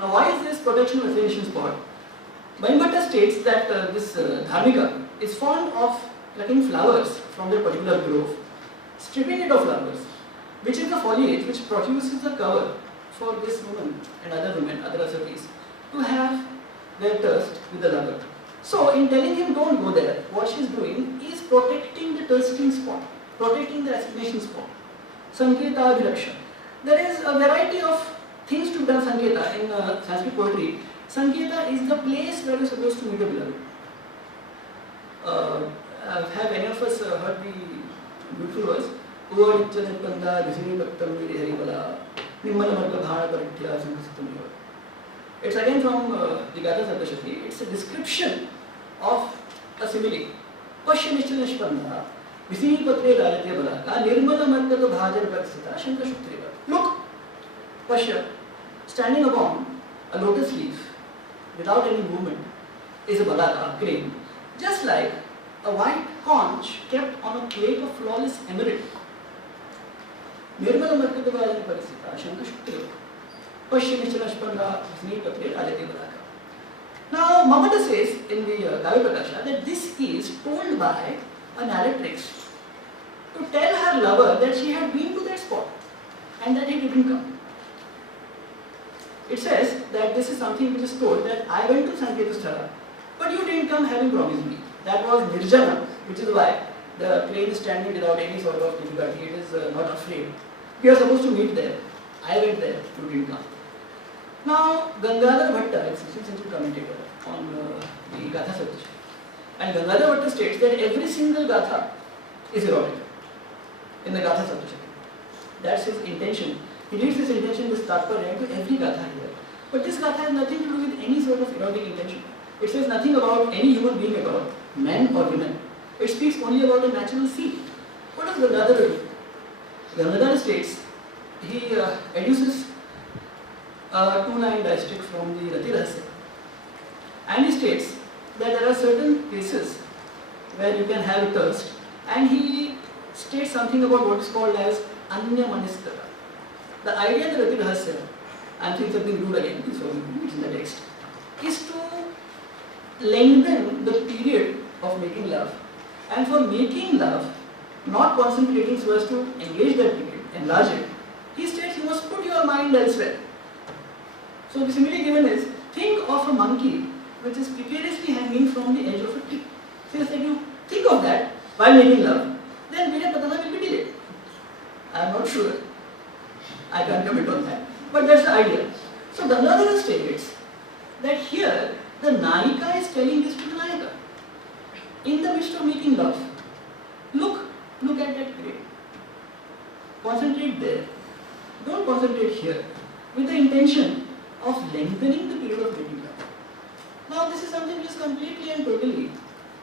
Now, why is this protection of assignation spot? Bainbhatta states that this Dharmika is fond of plucking flowers from their particular grove, stripping it of flowers, which is the foliage which produces the cover for this woman and other women, other asatis, to have their thirst with the lover. So, in telling him don't go there, what she is doing is protecting the thirsting spot, protecting the assignation spot. Sanketa Adhiraksha. There is a variety of things to be done Sanketa in Sanskrit poetry. Sanketa is the place where you are supposed to meet a beloved. Have any of us heard the beautiful verse? It's again from the Gatha Saptashati. It's a description of a simile. Pashya Nishchana Nishpanda, Visini Patre Rajate Balaka, Nirmala Markata Bhajar Praksita, Shankar Shuktreva. Look, Pashya, standing upon a lotus leaf without any movement is a balaka, a crane, just like a white conch kept on a plate of flawless emerald. Nirmala Markata Bhajar Praksita, Shankar Shuktreva. Pashya Nishchana Nishpanda, Visini Patre Rajate Balaka. Now, Mamata says in the Kavya Prakasha that this is told by a narratrix to tell her lover that she had been to that spot and that he didn't come. It says that this is something which is told that I went to Sanketasthala, but you didn't come having promised me. That was Nirjana, which is why the plane is standing without any sort of difficulty. It is not afraid. We are supposed to meet there. I went there, you didn't come. Now, Gangadhar Bhatta, a 16th century commentator on the Gatha Saptashati, and Gangadhar Bhatta states that every single Gatha is erotic in the Gatha Saptashati. That's his intention. He reads his intention, this Tatparya, to every Gatha here. But this Gatha has nothing to do with any sort of erotic intention. It says nothing about any human being at all, men or women. It speaks only about a natural sea. What does Gangadhar do? Gangadhar states, he educes a 2-line distinct from the Rati Rahasya. And he states that there are certain cases where you can have a thirst, and he states something about what is called as Anya Maniskara. The idea of the Rati Rahasya, I am saying something rude again, so it's in the text, is to lengthen the period of making love. And for making love, not concentrating so as to engage that period, enlarge it, he states you must put your mind elsewhere. So the simile given is, think of a monkey which is precariously hanging from the edge of a tree. So if you think of that while making love, then Veena Padana will be delayed. I am not sure. I can't comment on that. But that's the idea. So Gangadhara states that here the Nayika is telling this to the Nayaka. In the midst of making love, look at that grade. Concentrate there. Don't concentrate here. With the intention of lengthening the period of making love. Now this is something which is completely and totally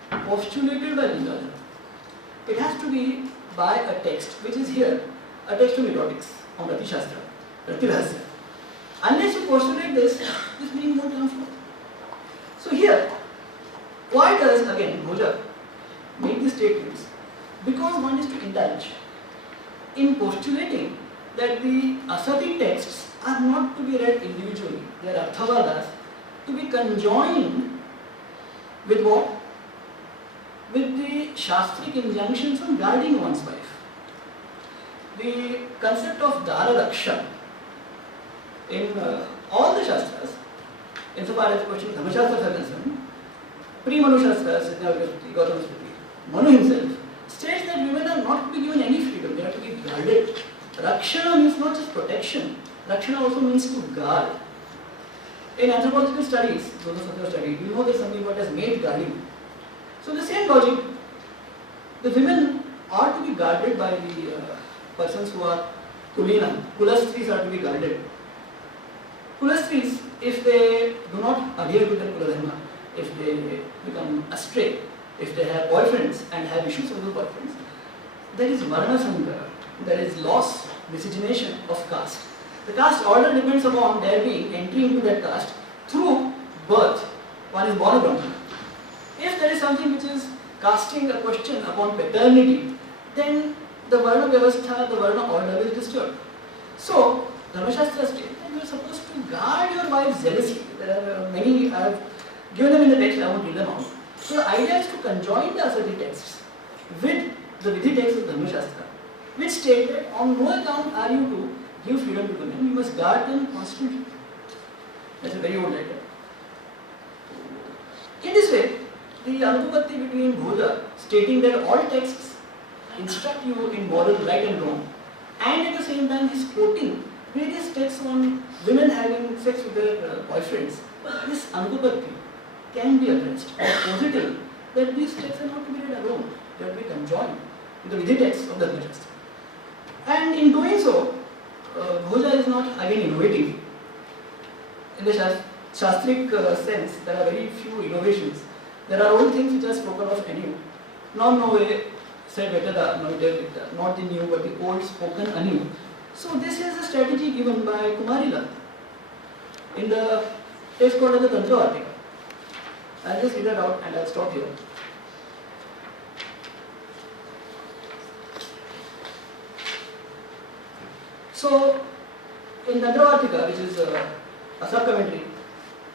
postulated by Gangadhara. It has to be by a text which is here, a text of erotics, of Rati Shastra, Rati Rahasya. Unless you postulate this meaning won't come forth. So here, why does again Bhoja make these statements? Because one is to indulge in postulating that the Asati texts are not to be read individually, they are Arthavadas, to be conjoined with what? With the Shastric injunctions on guarding one's wife. The concept of Dara Raksha in all the Shastras, insofar as the question of Dhamma Shastras are concerned, pre-Manu Shastras, Gautama Smriti, Manu himself states that women are not to be given any freedom, they are to be guarded. Rakshana means not just protection, Rakshana also means to guard. In anthropological studies, those of us study, you know there's something what is maid guarding. So the same logic, the women are to be guarded by the persons who are Kulina. Kulastris are to be guarded. Kulastris, if they do not adhere to their Kuladharma, if they become astray, if they have boyfriends and have issues with those boyfriends, there is Varna Sangha, there is loss, miscegenation of caste. The caste order depends upon there being entry into that caste through birth. One is born a Brahmana. If there is something which is casting a question upon paternity, then the Varna Vyavastha, the Varna order is disturbed. So, Dharmashastra states that you are supposed to guard your wife zealously. There are many, I have given them in the text, I won't read them out. So, the idea is to conjoin the Asati texts with the Vidhi text of Dharmashastra, which state that on no account are you to give freedom to women, you must guard them constantly. That's a very old letter. In this way, the Anupatti between Bhoja stating that all texts instruct you in moral right and wrong, and at the same time he is quoting various texts on women having sex with their boyfriends. This Anupatti can be addressed as positive that these texts are not to be read alone, they are to be conjoined with the Vidhi text of the Dharmashastra. And in doing so, Bhoja is not again innovating. In the Shastric sense, there are very few innovations. There are old things which are spoken of anew. Non nove said vetada, not the new but the old spoken anew. So this is a strategy given by Kumarila in the text called as the Tantra Vartika. I'll just read that out and I'll stop here. So, in Tantra Vartika, which is a sub-commentary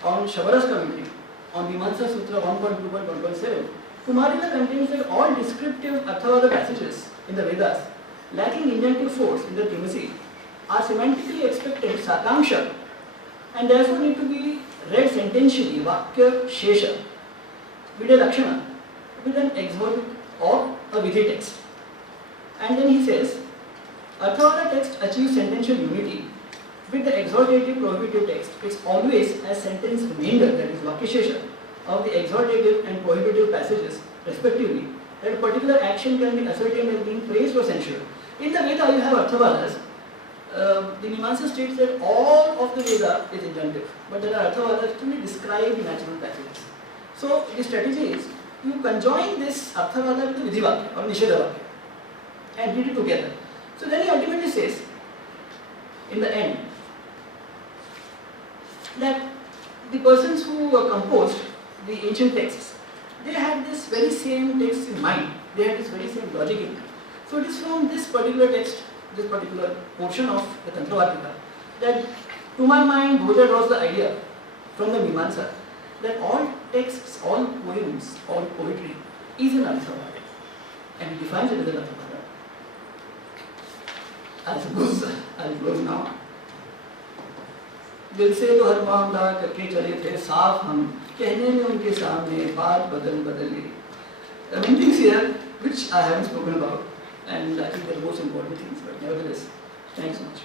on Shabara's commentary on Mimamsa Sutra 1.2.1.7, Kumarila contains that all descriptive Arthavada passages in the Vedas lacking injunctive force in their primacy are semantically expected Sakamsha and therefore need to be read sententially, Vakya Shesha, with a Lakshana, with an exhort or a Vidhi text. And then he says, Arthavada text achieves sentential unity with the exhortative prohibitive text. It's always as sentence remainder, that is Vakishesha, of the exhortative and prohibitive passages respectively, that a particular action can be ascertained as being praised or censured. In the Veda you have Arthavadas. The Mimamsa states that all of the Veda is injunctive, but there are Arthavadas to describe the natural passages. So the strategy is, you conjoin this Arthavada with the Vidhivakya or Nishedhavakya and read it together. So then he ultimately says, in the end, that the persons who composed the ancient texts, they had this very same text in mind, they had this very same logic in mind. So it is from this particular text, this particular portion of the Tantra Vartika, that to my mind Bhoja draws the idea from the Mimamsa that all texts, all poems, all poetry is an Arthabhara, and he defines it as an Arthabhara. I suppose I'll close now. दिल से तो हर मामला करके चले थे साफ हम, कहने में उनके सामने बात बदल गई. There are many things here which I haven't spoken about, and I think they're the most important things, but nevertheless, thanks so much.